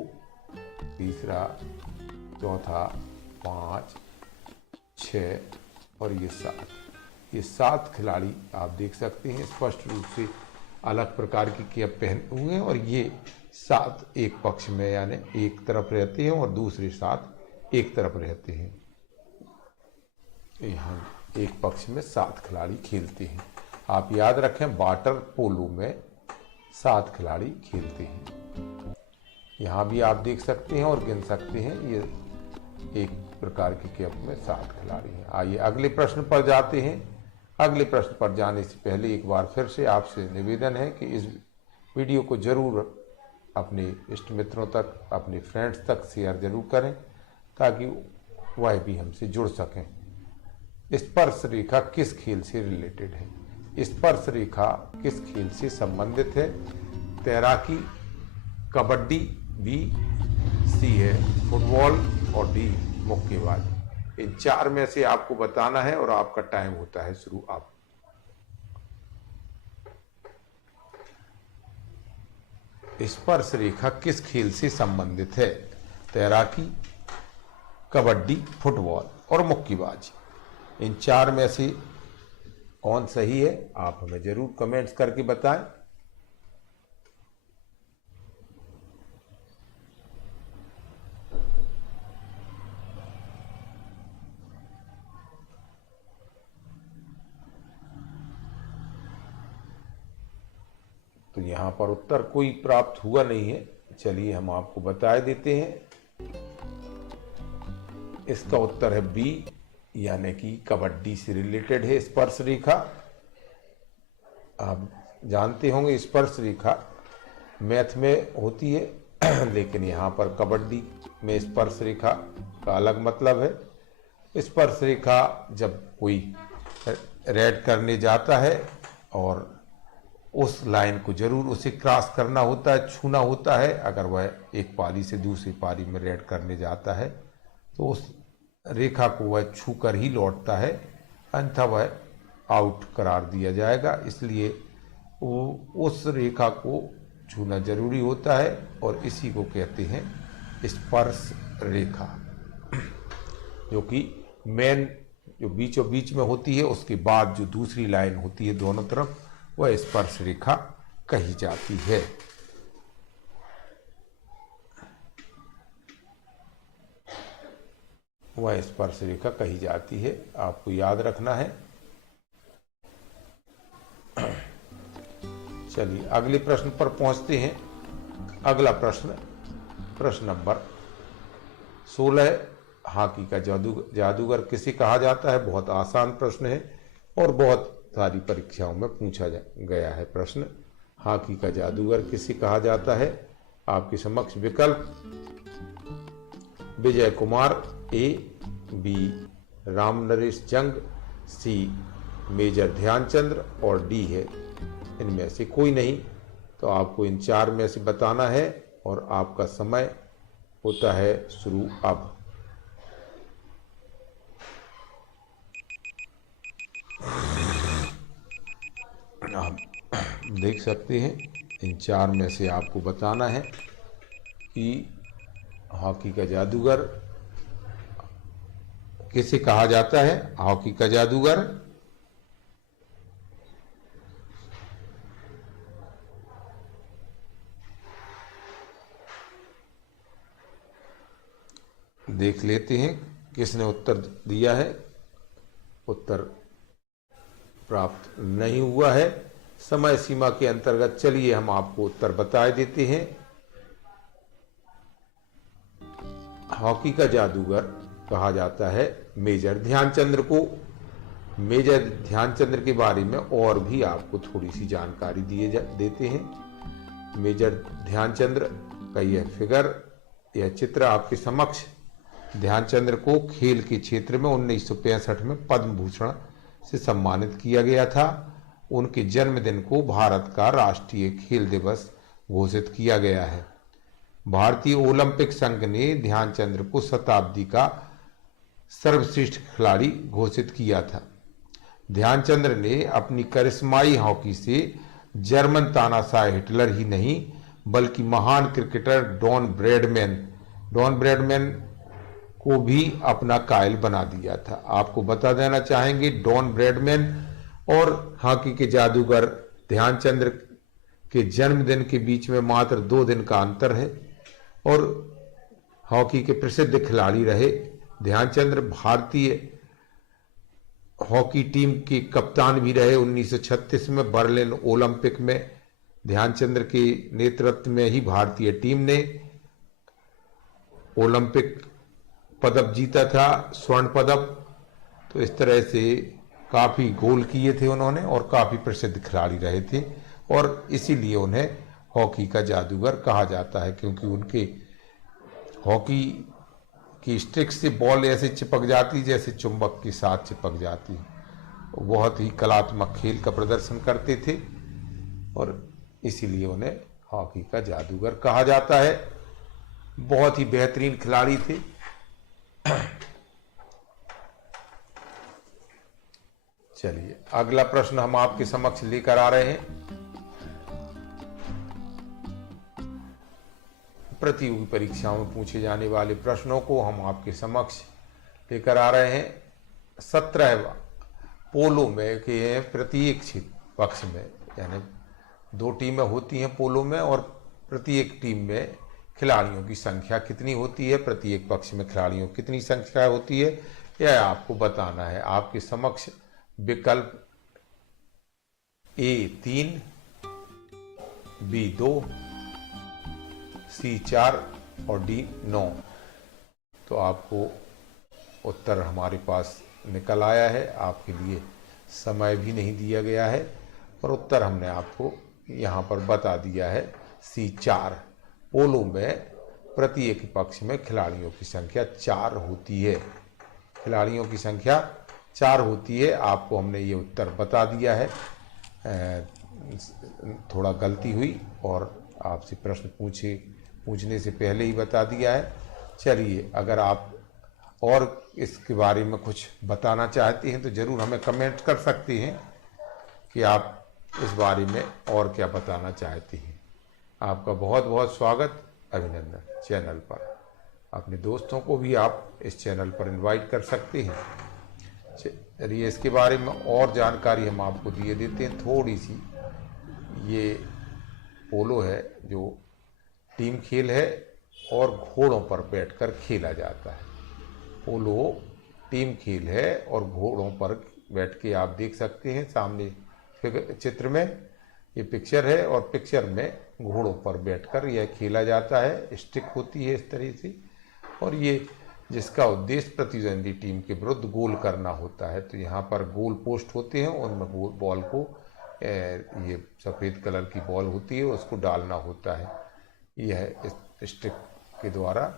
तीसरा, चौथा, 5 6 और ये 7। ये 7 खिलाड़ी आप देख सकते हैं स्पष्ट रूप से अलग प्रकार की कैप पहने हुए हैं, और ये 7 एक पक्ष में यानी एक तरफ रहते हैं और दूसरे 7 एक तरफ रहते हैं। यहाँ एक पक्ष में 7 खिलाड़ी खेलते हैं। आप याद रखें, वाटर पोलो में 7 खिलाड़ी खेलते हैं। यहाँ भी आप देख सकते हैं और गिन सकते हैं, ये एक प्रकार की कैप में 7 खिलाड़ी हैं। आइए अगले प्रश्न पर जाते हैं। अगले प्रश्न पर जाने से पहले एक बार फिर से आपसे निवेदन है कि इस वीडियो को जरूर अपने इष्ट मित्रों तक, अपने फ्रेंड्स तक शेयर जरूर करें, ताकि वह भी हमसे जुड़ सकें। स्पर्श रेखा किस खेल से रिलेटेड है? स्पर्श रेखा किस खेल से संबंधित है? तैराकी, कबड्डी, बी सी है फुटबॉल और डी मुक्केबाजी। इन 4 में से आपको बताना है और आपका टाइम होता है शुरू अब। स्पर्श रेखा किस खेल से संबंधित है? तैराकी, कबड्डी, फुटबॉल और मुक्केबाजी। इन 4 में से कौन सही है? आप हमें जरूर कमेंट्स करके बताएं। तो यहां पर उत्तर कोई प्राप्त हुआ नहीं है। चलिए हम आपको बता देते हैं। इसका उत्तर है बी, यानी कि कबड्डी से रिलेटेड है स्पर्श रेखा। आप जानते होंगे स्पर्श रेखा मैथ में होती है, लेकिन यहाँ पर कबड्डी में स्पर्श रेखा का अलग मतलब है। स्पर्श रेखा जब कोई रेड करने जाता है और उस लाइन को जरूर उसे क्रॉस करना होता है, छूना होता है। अगर वह एक पारी से दूसरी पारी में रेड करने जाता है तो उस रेखा को वह छू कर ही लौटता है, अन्यथा वह आउट करार दिया जाएगा। इसलिए वो उस रेखा को छूना जरूरी होता है और इसी को कहते हैं स्पर्श रेखा, जो कि मेन जो बीचों बीच में होती है, उसके बाद जो दूसरी लाइन होती है दोनों तरफ, वह स्पर्श रेखा कही जाती है। वह स्पर्श रेखा कही जाती है, आपको याद रखना है। चलिए अगले प्रश्न पर पहुंचते हैं। अगला प्रश्न, प्रश्न नंबर 16 हॉकी का जादूगर किसे कहा जाता है? बहुत आसान प्रश्न है और बहुत सारी परीक्षाओं में पूछा गया है प्रश्न। हॉकी का जादूगर किसे कहा जाता है? आपके समक्ष विकल्प विजय कुमार, ए, बी राम नरेश जंग, सी मेजर ध्यानचंद्र और डी है इनमें से कोई नहीं। तो आपको इन 4 में से बताना है और आपका समय होता है शुरू अब। आप देख सकते हैं इन 4 में से आपको बताना है कि हॉकी का जादूगर किसे कहा जाता है। हॉकी का जादूगर देख लेते हैं किसने उत्तर दिया है। उत्तर प्राप्त नहीं हुआ है। समय सीमा के अंतर्गत चलिए हम आपको उत्तर बता देते हैं। हॉकी का जादूगर कहा जाता है मेजर ध्यानचंद्र को। मेजर ध्यानचंद्र के बारे में और भी आपको थोड़ी सी जानकारी देते हैं। मेजर ध्यानचंद्र का यह चित्र आपके समक्ष। ध्यानचंद्र को खेल के क्षेत्र में 1965 में पद्म भूषण से सम्मानित किया गया था। उनके जन्मदिन को भारत का राष्ट्रीय खेल दिवस घोषित किया गया है। भारतीय ओलंपिक संघ ने ध्यानचंद्र को शताब्दी का सर्वश्रेष्ठ खिलाड़ी घोषित किया था। ध्यानचंद्र ने अपनी करिश्माई हॉकी से जर्मन तानाशाह हिटलर ही नहीं बल्कि महान क्रिकेटर डॉन ब्रैडमैन को भी अपना कायल बना दिया था। आपको बता देना चाहेंगे डॉन ब्रैडमैन और हॉकी के जादूगर ध्यानचंद्र के जन्मदिन के बीच में मात्र 2 दिन का अंतर है और हॉकी के प्रसिद्ध खिलाड़ी रहे। ध्यानचंद्र भारतीय हॉकी टीम के कप्तान भी रहे। 1936 में बर्लिन ओलंपिक में ध्यानचंद्र के नेतृत्व में ही भारतीय टीम ने ओलंपिक पदक जीता था, स्वर्ण पदक। तो इस तरह से काफी गोल किए थे उन्होंने और काफी प्रसिद्ध खिलाड़ी रहे थे और इसीलिए उन्हें हॉकी का जादूगर कहा जाता है, क्योंकि उनके हॉकी की स्टिक से बॉल ऐसे चिपक जाती जैसे चुंबक के साथ चिपक जाती। बहुत ही कलात्मक खेल का प्रदर्शन करते थे और इसीलिए उन्हें हॉकी का जादूगर कहा जाता है। बहुत ही बेहतरीन खिलाड़ी थे। चलिए अगला प्रश्न हम आपके समक्ष लेकर आ रहे हैं। प्रतियोगी परीक्षाओं में पूछे जाने वाले प्रश्नों को हम आपके समक्ष लेकर आ रहे हैं। 17 पोलो में के प्रत्येक पक्ष में, यानी 2 टीमें होती हैं पोलो में और प्रत्येक टीम में खिलाड़ियों की संख्या कितनी होती है, प्रत्येक पक्ष में खिलाड़ियों की कितनी संख्या होती है, यह आपको बताना है। आपके समक्ष विकल्प ए 3, बी 2, सी 4 और डी 9। तो आपको उत्तर हमारे पास निकल आया है। आपके लिए समय भी नहीं दिया गया है और उत्तर हमने आपको यहाँ पर बता दिया है सी 4। पोलो में प्रत्येक पक्ष में खिलाड़ियों की संख्या 4 होती है। खिलाड़ियों की संख्या 4 होती है। आपको हमने ये उत्तर बता दिया है। थोड़ा गलती हुई और आपसे प्रश्न पूछने से पहले ही बता दिया है। चलिए अगर आप और इसके बारे में कुछ बताना चाहते हैं तो ज़रूर हमें कमेंट कर सकते हैं कि आप इस बारे में और क्या बताना चाहते हैं। आपका बहुत बहुत स्वागत, अभिनंदन चैनल पर। अपने दोस्तों को भी आप इस चैनल पर इनवाइट कर सकते हैं। चलिए इसके बारे में और जानकारी हम आपको दिए देते हैं थोड़ी सी। ये पोलो है जो टीम खेल है और घोड़ों पर बैठकर खेला जाता है। पोलो टीम खेल है और घोड़ों पर बैठ के आप देख सकते हैं सामने चित्र में ये पिक्चर है और पिक्चर में घोड़ों पर बैठकर यह खेला जाता है। स्टिक होती है इस तरह से और ये जिसका उद्देश्य प्रतिद्वंदी टीम के विरुद्ध गोल करना होता है। तो यहाँ पर गोल पोस्ट होते हैं, उनमें बॉल को ये सफ़ेद कलर की बॉल होती है, उसको डालना होता है। यह स्टिक के द्वारा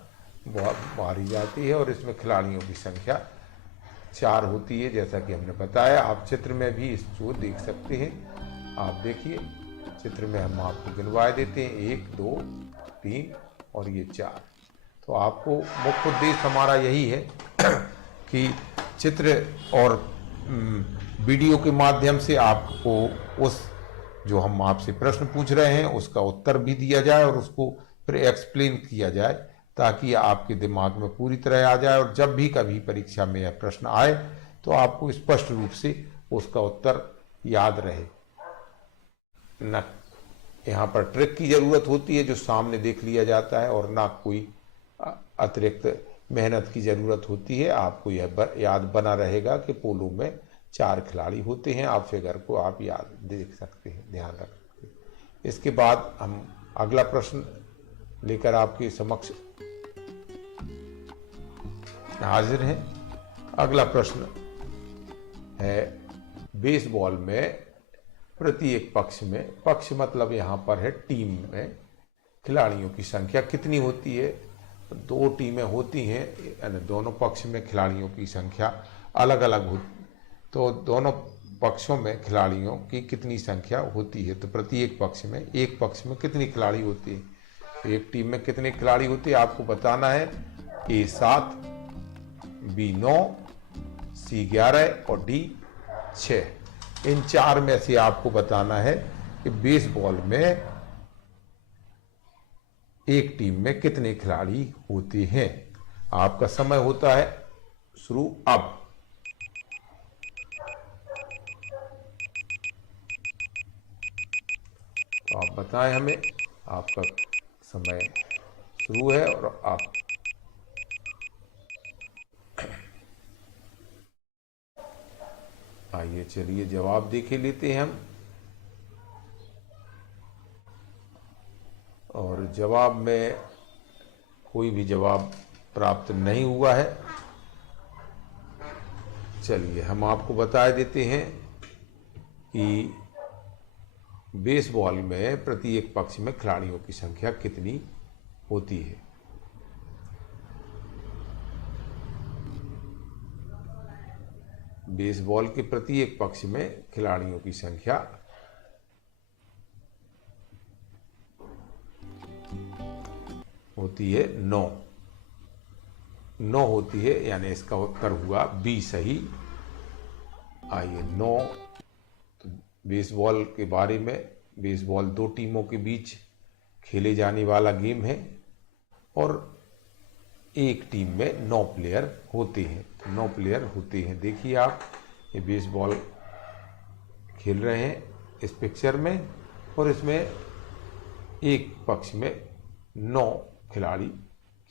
मारी जाती है और इसमें खिलाड़ियों की संख्या 4 होती है, जैसा कि हमने बताया। आप चित्र में भी इसको देख सकते हैं। आप देखिए चित्र में हम आपको गिनवाए देते हैं, 1 2 3 और ये 4। तो आपको मुख्य उद्देश्य हमारा यही है कि चित्र और वीडियो के माध्यम से आपको उस जो हम आपसे प्रश्न पूछ रहे हैं उसका उत्तर भी दिया जाए और उसको फिर एक्सप्लेन किया जाए, ताकि आपके दिमाग में पूरी तरह आ जाए और जब भी कभी परीक्षा में यह प्रश्न आए तो आपको स्पष्ट रूप से उसका उत्तर याद रहे। न यहाँ पर ट्रिक की जरूरत होती है जो सामने देख लिया जाता है, और ना कोई अतिरिक्त मेहनत की जरूरत होती है। आपको यह याद बना रहेगा कि पोलो में 4 खिलाड़ी होते हैं। आप फिगर को आप याद देख सकते हैं, ध्यान रख सकते हैं। इसके बाद हम अगला प्रश्न लेकर आपके समक्ष हाजिर हैं। अगला प्रश्न है, बेसबॉल में प्रत्येक पक्ष में, पक्ष मतलब यहाँ पर है टीम में, खिलाड़ियों की संख्या कितनी होती है? 2 टीमें होती हैं, यानी दोनों पक्ष में खिलाड़ियों की संख्या अलग अलग होती, तो दोनों पक्षों में खिलाड़ियों की कितनी संख्या होती है? तो प्रत्येक पक्ष में, एक पक्ष में कितनी खिलाड़ी होती है? तो एक टीम में कितने खिलाड़ी होते हैं आपको बताना है। A 7, B 9, C 11 और D 6। इन 4 में से आपको बताना है कि बेसबॉल में एक टीम में कितने खिलाड़ी होते हैं। आपका समय होता है शुरू अब। तो आप बताएं हमें, आपका समय शुरू है और आप आइए चलिए जवाब देखे लेते हैं हम। और जवाब में कोई भी जवाब प्राप्त नहीं हुआ है। चलिए हम आपको बता देते हैं कि बेसबॉल में प्रत्येक पक्ष में खिलाड़ियों की संख्या कितनी होती है। बेसबॉल के प्रत्येक पक्ष में खिलाड़ियों की संख्या होती है 9 होती है, यानी इसका उत्तर हुआ बी सही। आइए 9। तो बेसबॉल के बारे में, बेसबॉल 2 टीमों के बीच खेले जाने वाला गेम है और एक टीम में 9 प्लेयर होते हैं। तो 9 प्लेयर होते हैं। देखिए आप ये बेसबॉल खेल रहे हैं इस पिक्चर में, और इसमें एक पक्ष में 9 खिलाड़ी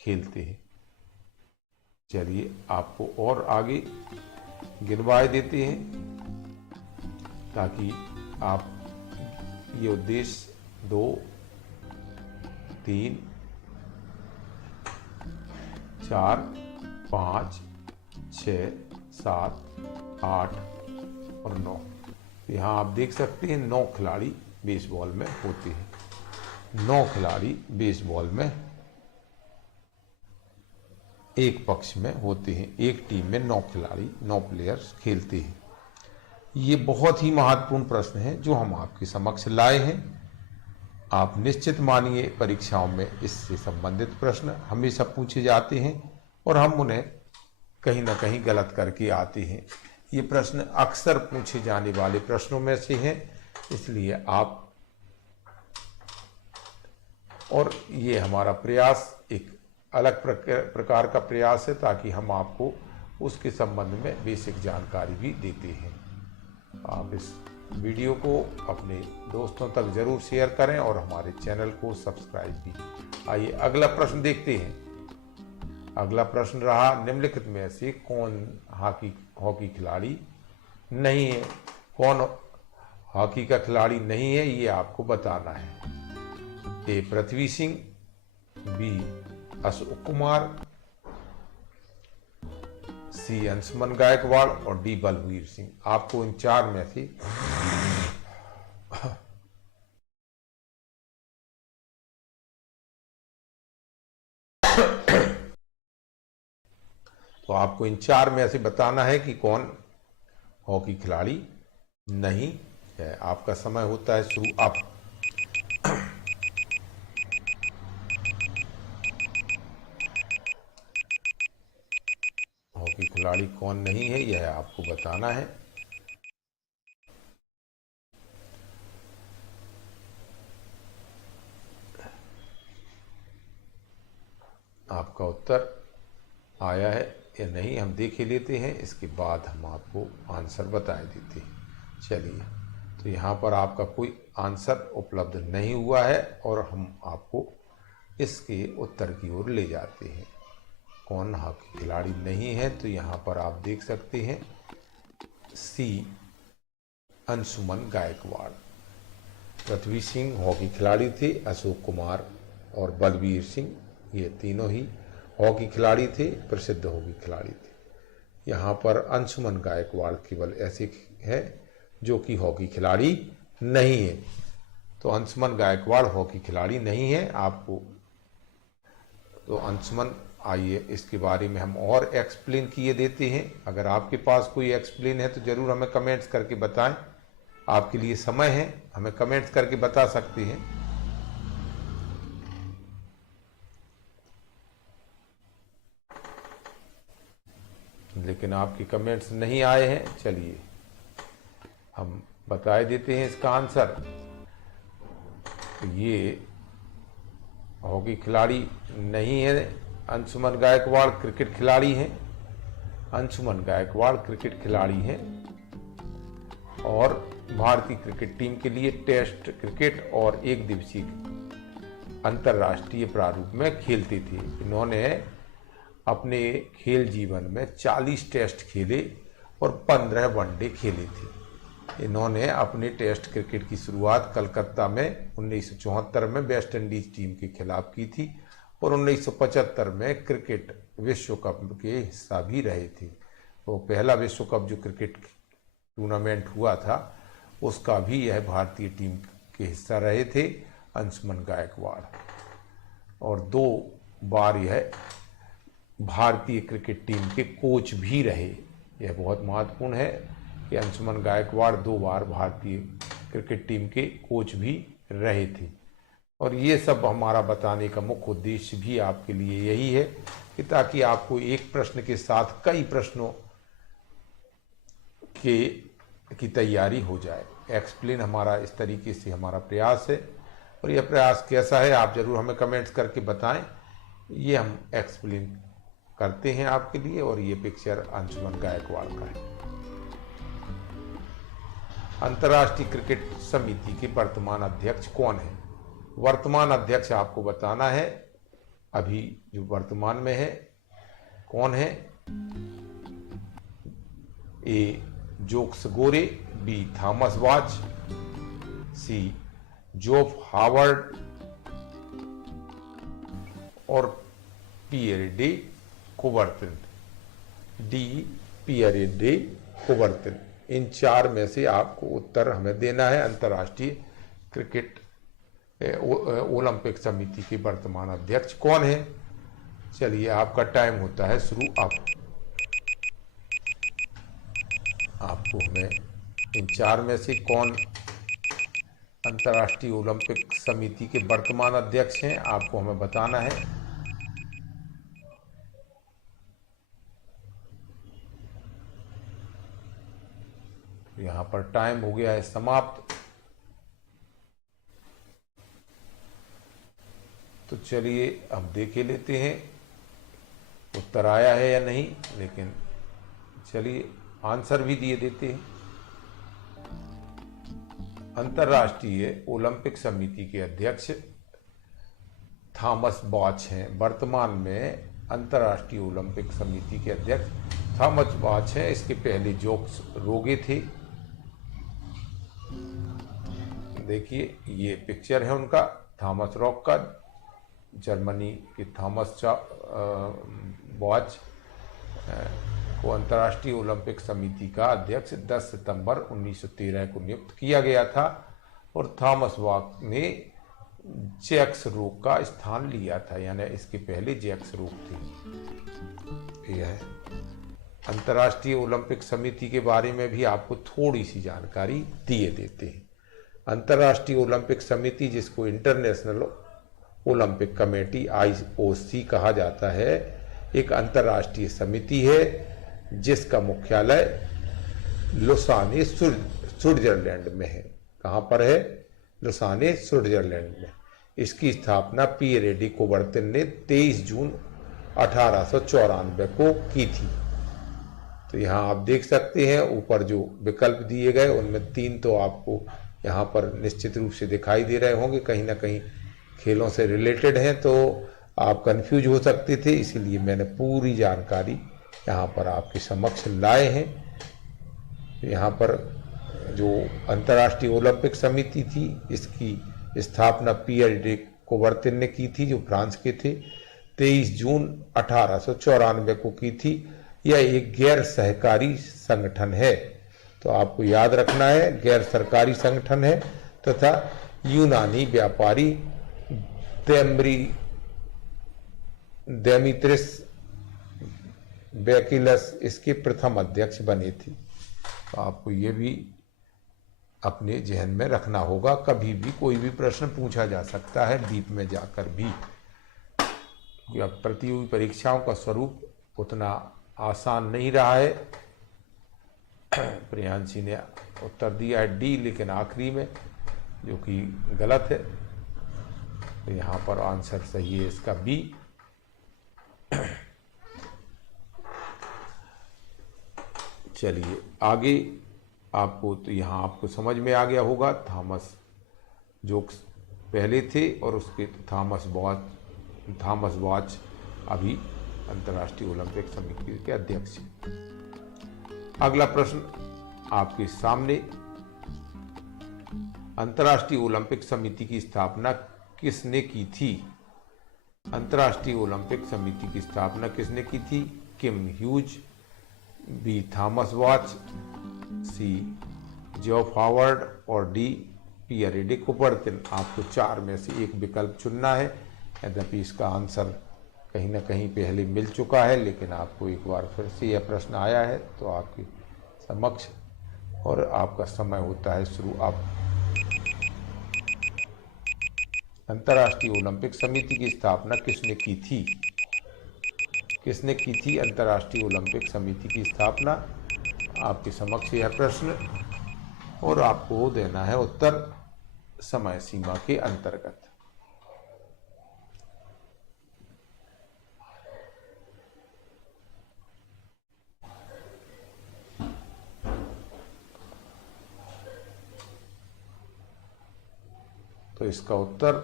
खेलते हैं। चलिए आपको और आगे गिनवाए देते हैं, ताकि आप ये उद्देश्य 2 3 4 5 6 7 8 और 9। यहाँ आप देख सकते हैं 9 खिलाड़ी बेसबॉल में होते हैं। 9 खिलाड़ी बेसबॉल में एक पक्ष में होते हैं। एक टीम में 9 खिलाड़ी, 9 प्लेयर्स खेलते हैं। ये बहुत ही महत्वपूर्ण प्रश्न है जो हम आपके समक्ष लाए हैं। आप निश्चित मानिए परीक्षाओं में इससे संबंधित प्रश्न हमेशा पूछे जाते हैं और हम उन्हें कहीं ना कहीं गलत करके आते हैं। ये प्रश्न अक्सर पूछे जाने वाले प्रश्नों में से हैं, इसलिए आप, और ये हमारा प्रयास एक अलग प्रकार का प्रयास है, ताकि हम आपको उसके संबंध में बेसिक जानकारी भी देते हैं। आप इस वीडियो को अपने दोस्तों तक जरूर शेयर करें और हमारे चैनल को सब्सक्राइब भी। आइए अगला प्रश्न देखते हैं। अगला प्रश्न रहा, निम्नलिखित में से कौन हॉकी खिलाड़ी नहीं है? कौन हॉकी का खिलाड़ी नहीं है, ये आपको बताना है। ए पृथ्वी सिंह, बी अशोक कुमार, सी अंशुमन गायकवाड़ और डी बलवीर सिंह। आपको इन चार में से तो आपको इन चार में से बताना है कि कौन हॉकी खिलाड़ी नहीं है। आपका समय होता है शुरू अब। हॉकी खिलाड़ी कौन नहीं है यह आपको बताना है। आपका उत्तर आया है या नहीं हम देख ही लेते हैं, इसके बाद हम आपको आंसर बता देते हैं। चलिए, तो यहाँ पर आपका कोई आंसर उपलब्ध नहीं हुआ है और हम आपको इसके उत्तर की ओर ले जाते हैं। कौन हॉकी खिलाड़ी नहीं है, तो यहाँ पर आप देख सकते हैं सी अंशुमन गायकवाड़। पृथ्वी सिंह हॉकी खिलाड़ी थे, अशोक कुमार और बलवीर सिंह ये तीनों ही हॉकी खिलाड़ी थे, प्रसिद्ध हॉकी खिलाड़ी थे। यहाँ पर अंशुमन गायकवाड़ केवल ऐसे है जो कि हॉकी खिलाड़ी नहीं है। तो अंशुमन गायकवाड़ हॉकी खिलाड़ी नहीं है। आपको तो अंशुमन, आइए इसके बारे में हम और एक्सप्लेन किए देते हैं। अगर आपके पास कोई एक्सप्लेन है तो ज़रूर हमें कमेंट्स करके बताएं। आपके लिए समय है, हमें कमेंट्स करके बता सकते हैं। लेकिन आपके कमेंट्स नहीं आए हैं। चलिए हम बता देते हैं इसका आंसर। ये हॉकी खिलाड़ी नहीं है। अंशुमन गायकवाड़ क्रिकेट खिलाड़ी हैं। अंशुमन गायकवाड़ क्रिकेट खिलाड़ी हैं और भारतीय क्रिकेट टीम के लिए टेस्ट क्रिकेट और एक दिवसीय अंतर्राष्ट्रीय प्रारूप में खेलते थे। इन्होंने अपने खेल जीवन में 40 टेस्ट खेले और 15 वनडे खेले थे। इन्होंने अपने टेस्ट क्रिकेट की शुरुआत कलकत्ता में 1974 में वेस्ट इंडीज टीम के खिलाफ की थी और 1975 में क्रिकेट विश्व कप के हिस्सा भी रहे थे। वो पहला विश्व कप जो क्रिकेट टूर्नामेंट हुआ था उसका भी यह भारतीय टीम के हिस्सा रहे थे अंशुमन गायकवाड़। और 2 बार यह भारतीय क्रिकेट टीम के कोच भी रहे। यह बहुत महत्वपूर्ण है कि अंशुमन गायकवाड़ 2 बार भारतीय क्रिकेट टीम के कोच भी रहे थे। और ये सब हमारा बताने का मुख्य उद्देश्य भी आपके लिए यही है कि ताकि आपको एक प्रश्न के साथ कई प्रश्नों की तैयारी हो जाए। एक्सप्लेन हमारा इस तरीके से हमारा प्रयास है और यह प्रयास कैसा है आप ज़रूर हमें कमेंट्स करके बताएं। ये हम एक्सप्लेन करते हैं आपके लिए। और ये पिक्चर अंशुमन गायकवाड़ का है। अंतर्राष्ट्रीय क्रिकेट समिति के वर्तमान अध्यक्ष कौन है? वर्तमान अध्यक्ष आपको बताना है। अभी जो वर्तमान में है कौन है? ए जोक्स गोरे, बी थॉमस बाच, सी जोफ हावर्ड और पियर डे कुबर्टन, डी पियर डे कुबर्टन। इन 4 में से आपको उत्तर हमें देना है। अंतर्राष्ट्रीय क्रिकेट ओलंपिक समिति के वर्तमान अध्यक्ष कौन है? चलिए आपका टाइम होता है शुरू अब। आपको हमें इन 4 में से कौन अंतर्राष्ट्रीय ओलंपिक समिति के वर्तमान अध्यक्ष हैं आपको हमें बताना है। यहाँ पर टाइम हो गया है समाप्त। तो चलिए अब देख लेते हैं उत्तर आया है या नहीं। लेकिन चलिए आंसर भी दिए देते हैं। अंतर्राष्ट्रीय ओलंपिक समिति के अध्यक्ष थॉमस बाच हैं। वर्तमान में अंतर्राष्ट्रीय ओलंपिक समिति के अध्यक्ष थॉमस बाच हैं। इसके पहले जोक्स रोगे थे। देखिए ये पिक्चर है उनका, थॉमस रॉक का, जर्मनी के थॉमस बाच को अंतर्राष्ट्रीय ओलंपिक समिति का अध्यक्ष 10 सितंबर 1913 को नियुक्त किया गया था और थॉमस बॉक ने जैक्स रोक का स्थान लिया था, यानी इसके पहले जैक्स रोक थे। यह है अंतर्राष्ट्रीय ओलंपिक समिति के बारे में भी आपको थोड़ी सी जानकारी दिए देते हैं। अंतर्राष्ट्रीय ओलंपिक समिति, जिसको इंटरनेशनल ओलंपिक कमेटी IOC कहा जाता है, एक अंतर्राष्ट्रीय समिति है जिसका मुख्यालय लुसाने स्विट्जरलैंड में है। कहाँ पर है? लुसाने स्विट्जरलैंड में। इसकी स्थापना पियर डी कुबर्तिन ने 23 जून 1894 को की थी। तो यहाँ आप देख सकते हैं ऊपर जो विकल्प दिए गए उनमें 3 तो आपको यहाँ पर निश्चित रूप से दिखाई दे रहे होंगे, कहीं ना कहीं खेलों से रिलेटेड हैं, तो आप कंफ्यूज हो सकते थे, इसीलिए मैंने पूरी जानकारी यहाँ पर आपके समक्ष लाए हैं। यहाँ पर जो अंतर्राष्ट्रीय ओलंपिक समिति थी, इसकी स्थापना पियर डी कुबर्तिन ने की थी, जो फ्रांस के थे। 23 जून 1894 को की थी। यह एक गैर सहकारी संगठन है, तो आपको याद रखना है गैर सरकारी संगठन है, तथा यूनानी व्यापारी देमीत्रिस बैकिलस इसके प्रथम अध्यक्ष बने थे। तो आपको ये भी अपने जहन में रखना होगा, कभी भी कोई भी प्रश्न पूछा जा सकता है डीप में जाकर भी। अब प्रतियोगी परीक्षाओं का स्वरूप उतना आसान नहीं रहा है। प्रियांशी ने उत्तर दिया है डी, लेकिन आखिरी में, जो कि गलत है। तो यहाँ पर आंसर सही है इसका बी। चलिए आगे, आपको तो यहाँ आपको समझ में आ गया होगा थॉमस जो पहले थे और उसके थॉमस बॉच अभी अंतर्राष्ट्रीय ओलंपिक समिति के अध्यक्ष हैं। अगला प्रश्न आपके सामने, अंतर्राष्ट्रीय ओलंपिक समिति की स्थापना किसने की थी? अंतर्राष्ट्रीय ओलंपिक समिति की स्थापना किसने की थी? किम ह्यूज, बी थॉमस बॉच, सी जॉफ हावर्ड और डी पियर डी कुबर्तिन। आपको 4 में से एक विकल्प चुनना है। यद्यपि इसका आंसर कहीं ना कहीं पहले मिल चुका है, लेकिन आपको एक बार फिर से यह प्रश्न आया है तो आपके समक्ष, और आपका समय होता है शुरू। आप अंतर्राष्ट्रीय ओलंपिक समिति की स्थापना किसने की थी? किसने की थी अंतर्राष्ट्रीय ओलंपिक समिति की स्थापना? आपके समक्ष यह प्रश्न, और आपको देना है उत्तर समय सीमा के अंतर्गत। तो इसका उत्तर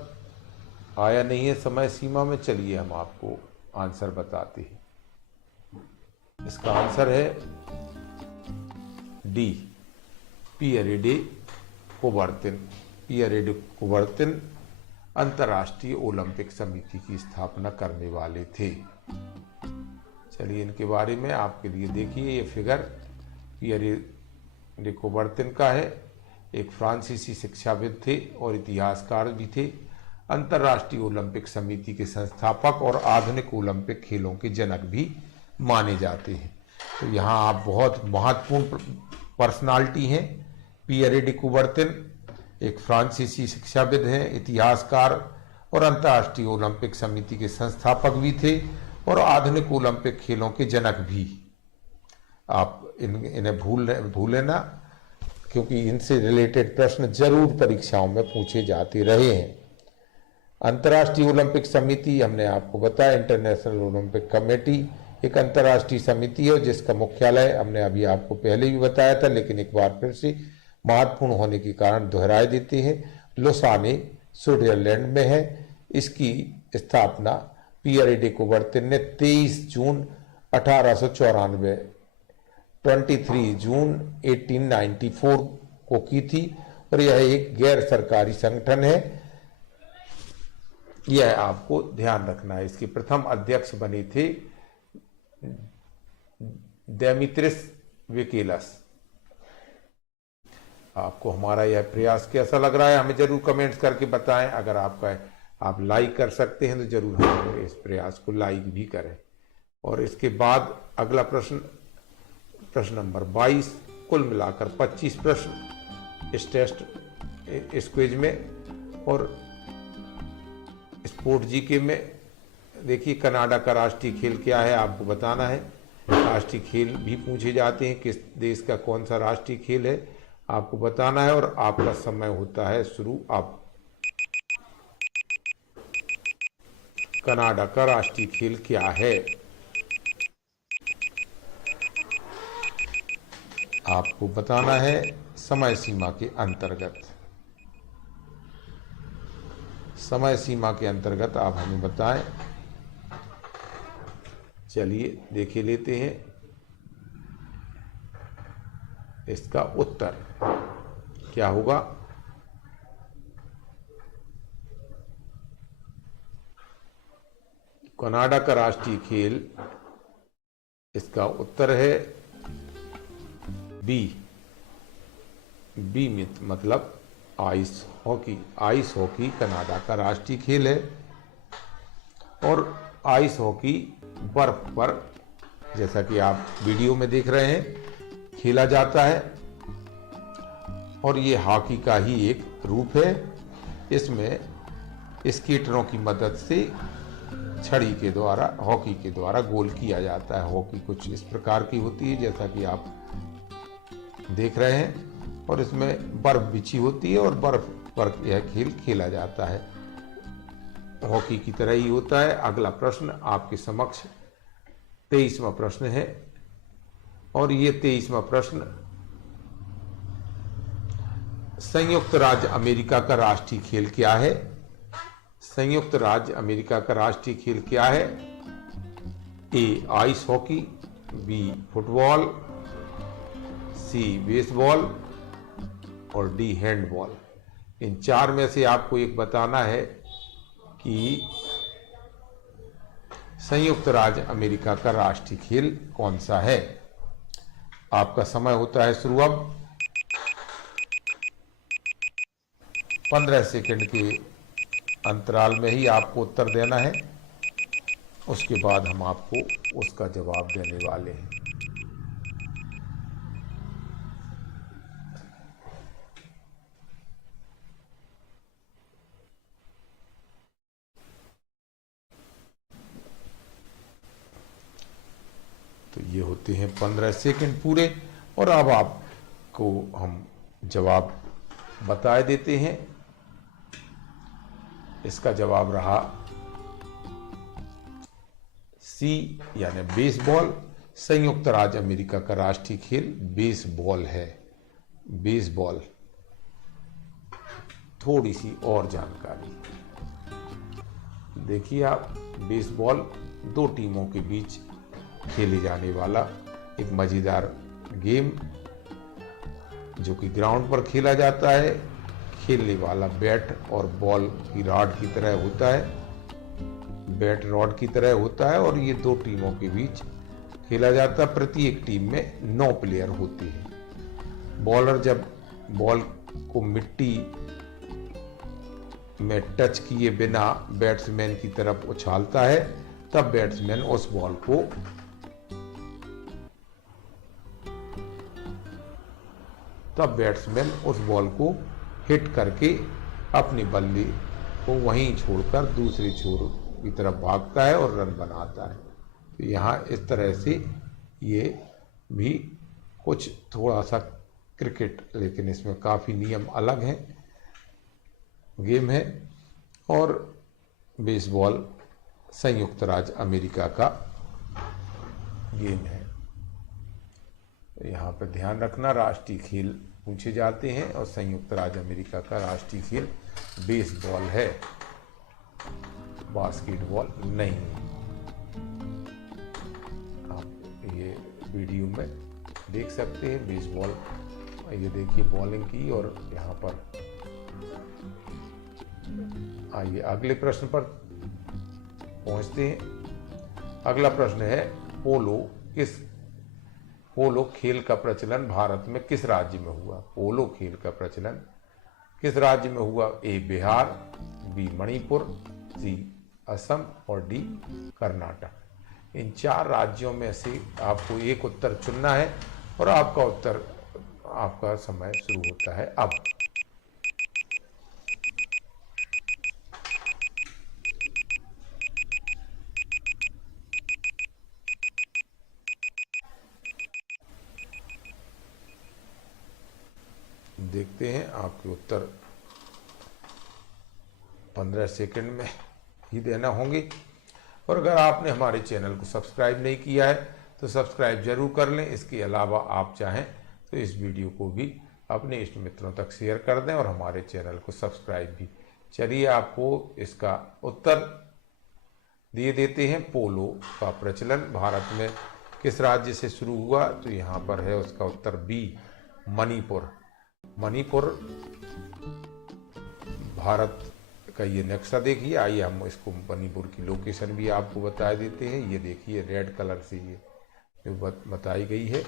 आया नहीं है समय सीमा में। चलिए हम आपको आंसर बताते हैं। इसका आंसर है डी पियर डी कुबर्तिन। पियर डी कुबर्तिन अंतर्राष्ट्रीय ओलंपिक समिति की स्थापना करने वाले थे। चलिए इनके बारे में आपके लिए देखिए, ये फिगर पियर डी कुबर्तिन का है। एक फ्रांसीसी शिक्षाविद थे और इतिहासकार भी थे। अंतर्राष्ट्रीय ओलंपिक समिति के संस्थापक और आधुनिक ओलंपिक खेलों के जनक भी माने जाते हैं। तो यहाँ आप बहुत महत्वपूर्ण पर्सनालिटी हैं। पियर डी कुबर्तिन एक फ्रांसीसी शिक्षाविद हैं, इतिहासकार और अंतर्राष्ट्रीय ओलंपिक समिति के संस्थापक भी थे और आधुनिक ओलंपिक खेलों के जनक भी। आप इन्हें भूले ना, क्योंकि इनसे रिलेटेड प्रश्न जरूर परीक्षाओं में पूछे जाते रहे हैं। अंतर्राष्ट्रीय ओलंपिक समिति हमने आपको बताया, इंटरनेशनल ओलंपिक कमेटी एक अंतर्राष्ट्रीय समिति है जिसका मुख्यालय हमने अभी आपको पहले भी बताया था, लेकिन एक बार फिर से महत्वपूर्ण होने के कारण दोहराए देते हैं। लुसाने स्विट्जरलैंड में है। इसकी स्थापना पियर डी कुबर्तिन ने 23 जून 1894 23 जून 1894 को की थी और यह एक गैर सरकारी संगठन है। यह आपको ध्यान रखना है। इसके प्रथम अध्यक्ष बने थे डेमित्रिस विकेलस। आपको हमारा यह प्रयास कैसा लग रहा है हमें जरूर कमेंट्स करके बताएं। अगर आप लाइक कर सकते हैं तो जरूर हमारे इस प्रयास को लाइक भी करें। और इसके बाद अगला प्रश्न नंबर 22, कुल मिलाकर 25 प्रश्न इस टेस्ट इस क्विज में। और स्पोर्ट जीके में देखिए, कनाडा का राष्ट्रीय खेल क्या है आपको बताना है। राष्ट्रीय खेल भी पूछे जाते हैं, किस देश का कौन सा राष्ट्रीय खेल है आपको बताना है। और आपका समय होता है शुरू अब। कनाडा का राष्ट्रीय खेल क्या है आपको बताना है समय सीमा के अंतर्गत। समय सीमा के अंतर्गत आप हमें बताएं। चलिए देखे लेते हैं इसका उत्तर क्या होगा। कनाडा का राष्ट्रीय खेल, इसका उत्तर है बी मतलब ice hockey. Ice hockey Canada का राष्ट्रीय खेल है। और आइस हॉकी बर्फ पर, जैसा कि आप वीडियो में देख रहे हैं, खेला जाता है। और ये हॉकी का ही एक रूप है। इसमें स्केटरों की मदद से छड़ी के द्वारा, हॉकी के द्वारा गोल किया जाता है। हॉकी कुछ इस प्रकार की होती है जैसा कि आप देख रहे हैं। और इसमें बर्फ बिछी होती है और बर्फ पर यह खेल खेला जाता है। हॉकी की तरह ही होता है। अगला प्रश्न आपके समक्ष 23वां प्रश्न है। और ये 23वां प्रश्न, संयुक्त राज्य अमेरिका का राष्ट्रीय खेल क्या है। संयुक्त राज्य अमेरिका का राष्ट्रीय खेल क्या है। ए आइस हॉकी, बी फुटबॉल, सी बेसबॉल और डी हैंडबॉल। इन चार में से आपको एक बताना है कि संयुक्त राज्य अमेरिका का राष्ट्रीय खेल कौन सा है। आपका समय होता है शुरू अब। 15 सेकंड के अंतराल में ही आपको उत्तर देना है। उसके बाद हम आपको उसका जवाब देने वाले हैं। तो ये होते हैं 15 सेकंड पूरे। और अब आपको हम जवाब बता देते हैं। इसका जवाब रहा सी यानी बेसबॉल। संयुक्त राज्य अमेरिका का राष्ट्रीय खेल बेसबॉल है। बेसबॉल। थोड़ी सी और जानकारी देखिए आप। बेसबॉल दो टीमों के बीच खेले जाने वाला एक मजेदार गेम, जो कि ग्राउंड पर खेला जाता है। खेलने वाला बैट और बॉल की रॉड की तरह होता है। बैट रॉड की तरह होता है और ये दो टीमों के बीच खेला जाता है। प्रत्येक टीम में 9 प्लेयर होते हैं। बॉलर जब बॉल को मिट्टी में टच किए बिना बैट्समैन की तरफ उछालता है, तब बैट्समैन उस बॉल को हिट करके अपनी बल्ली को वहीं छोड़कर दूसरी छोर की तरफ भागता है और रन बनाता है। तो यहाँ इस तरह से ये भी कुछ थोड़ा सा क्रिकेट, लेकिन इसमें काफ़ी नियम अलग हैं, गेम है। और बेसबॉल संयुक्त राज्य अमेरिका का गेम है। यहाँ पर ध्यान रखना, राष्ट्रीय खेल पूछे जाते हैं और संयुक्त राज्य अमेरिका का राष्ट्रीय खेल बेसबॉल है, बास्केटबॉल नहीं। आप ये वीडियो में देख सकते हैं बेसबॉल। ये देखिए बॉलिंग की। और यहाँ पर आइए अगले प्रश्न पर पहुंचते हैं। अगला प्रश्न है, पोलो किस पोलो खेल का प्रचलन भारत में किस राज्य में हुआ? पोलो खेल का प्रचलन किस राज्य में हुआ? ए बिहार, बी मणिपुर, सी असम और डी कर्नाटक। इन 4 राज्यों में से आपको एक उत्तर चुनना है और आपका समय शुरू होता है अब। देखते हैं आपके उत्तर 15 सेकंड में ही देना होंगे। और अगर आपने हमारे चैनल को सब्सक्राइब नहीं किया है तो सब्सक्राइब जरूर कर लें। इसके अलावा आप चाहें तो इस वीडियो को भी अपने इष्ट मित्रों तक शेयर कर दें और हमारे चैनल को सब्सक्राइब भी। चलिए आपको इसका उत्तर दिए देते हैं। पोलो का प्रचलन भारत में किस राज्य से शुरू हुआ? तो यहाँ पर है उसका उत्तर बी मणिपुर। मणिपुर भारत का ये नक्शा देखिए। आइए हम इसको मणिपुर की लोकेशन भी आपको बता देते हैं। ये देखिए रेड कलर से ये जो बताई गई है,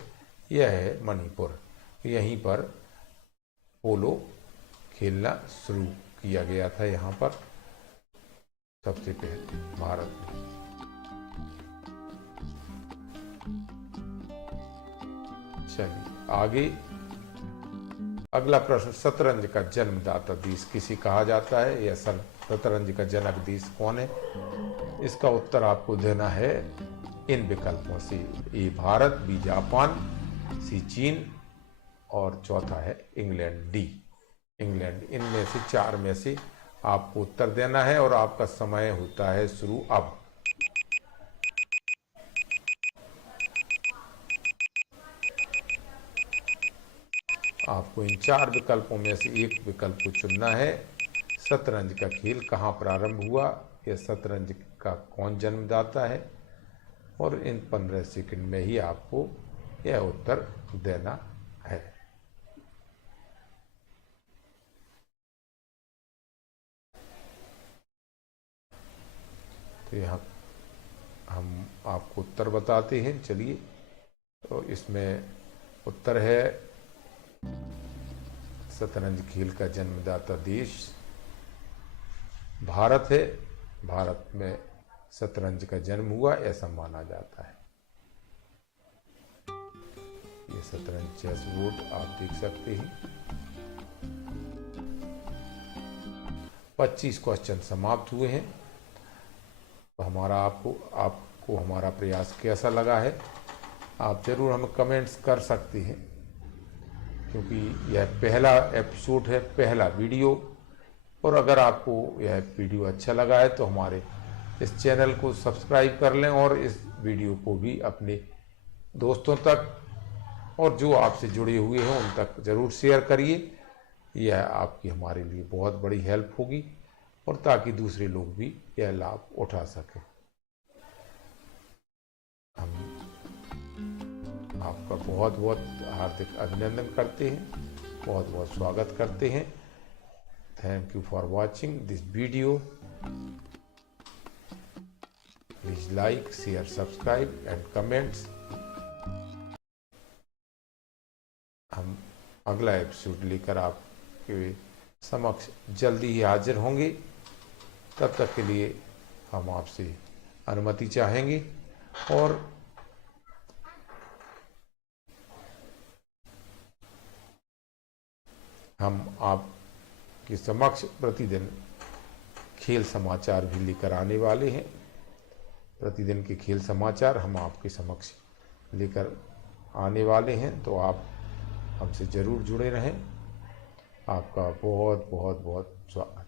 यह है मणिपुर। यहीं पर पोलो खेलना शुरू किया गया था, यहाँ पर सबसे पहले भारत में। चलिए आगे अगला प्रश्न, शतरंज का जन्मदाता देश किसे कहा जाता है? या शतरंज का जनक देश कौन है? इसका उत्तर आपको देना है इन विकल्पों से। ए भारत, बी जापान, सी चीन और चौथा है इंग्लैंड, डी इंग्लैंड। इनमें से 4 में से आपको उत्तर देना है और आपका समय होता है शुरू अब। आपको इन 4 विकल्पों में से एक विकल्प को चुनना है। शतरंज का खेल कहाँ प्रारंभ हुआ? या शतरंज का कौन जन्मदाता है? और इन 15 सेकंड में ही आपको यह उत्तर देना है। तो यहाँ हम आपको उत्तर बताते हैं। चलिए, तो इसमें उत्तर है शतरंज खेल का जन्मदाता देश भारत है। भारत में शतरंज का जन्म हुआ ऐसा माना जाता है। ये शतरंज चेस बोर्ड आप देख सकते हैं। 25 क्वेश्चन समाप्त हुए हैं। तो आपको हमारा प्रयास कैसा लगा है आप जरूर हमें कमेंट्स कर सकते हैं, क्योंकि यह पहला एपिसोड है, पहला वीडियो। और अगर आपको यह वीडियो अच्छा लगा है तो हमारे इस चैनल को सब्सक्राइब कर लें और इस वीडियो को भी अपने दोस्तों तक और जो आपसे जुड़े हुए हैं उन तक जरूर शेयर करिए। यह आपकी हमारे लिए बहुत बड़ी हेल्प होगी और ताकि दूसरे लोग भी यह लाभ उठा सकें। हम आपका बहुत बहुत हार्दिक अभिनंदन करते हैं, बहुत बहुत स्वागत करते हैं। Thank you for watching this video. Please like, share, subscribe and comments. हम अगला एपिसोड लेकर आपके समक्ष जल्दी ही हाजिर होंगे। तब तक के लिए हम आपसे अनुमति चाहेंगे और हम आपके समक्ष प्रतिदिन खेल समाचार भी लेकर आने वाले हैं। प्रतिदिन के खेल समाचार हम आपके समक्ष लेकर आने वाले हैं, तो आप हमसे ज़रूर जुड़े रहें। आपका बहुत बहुत बहुत स्वागत।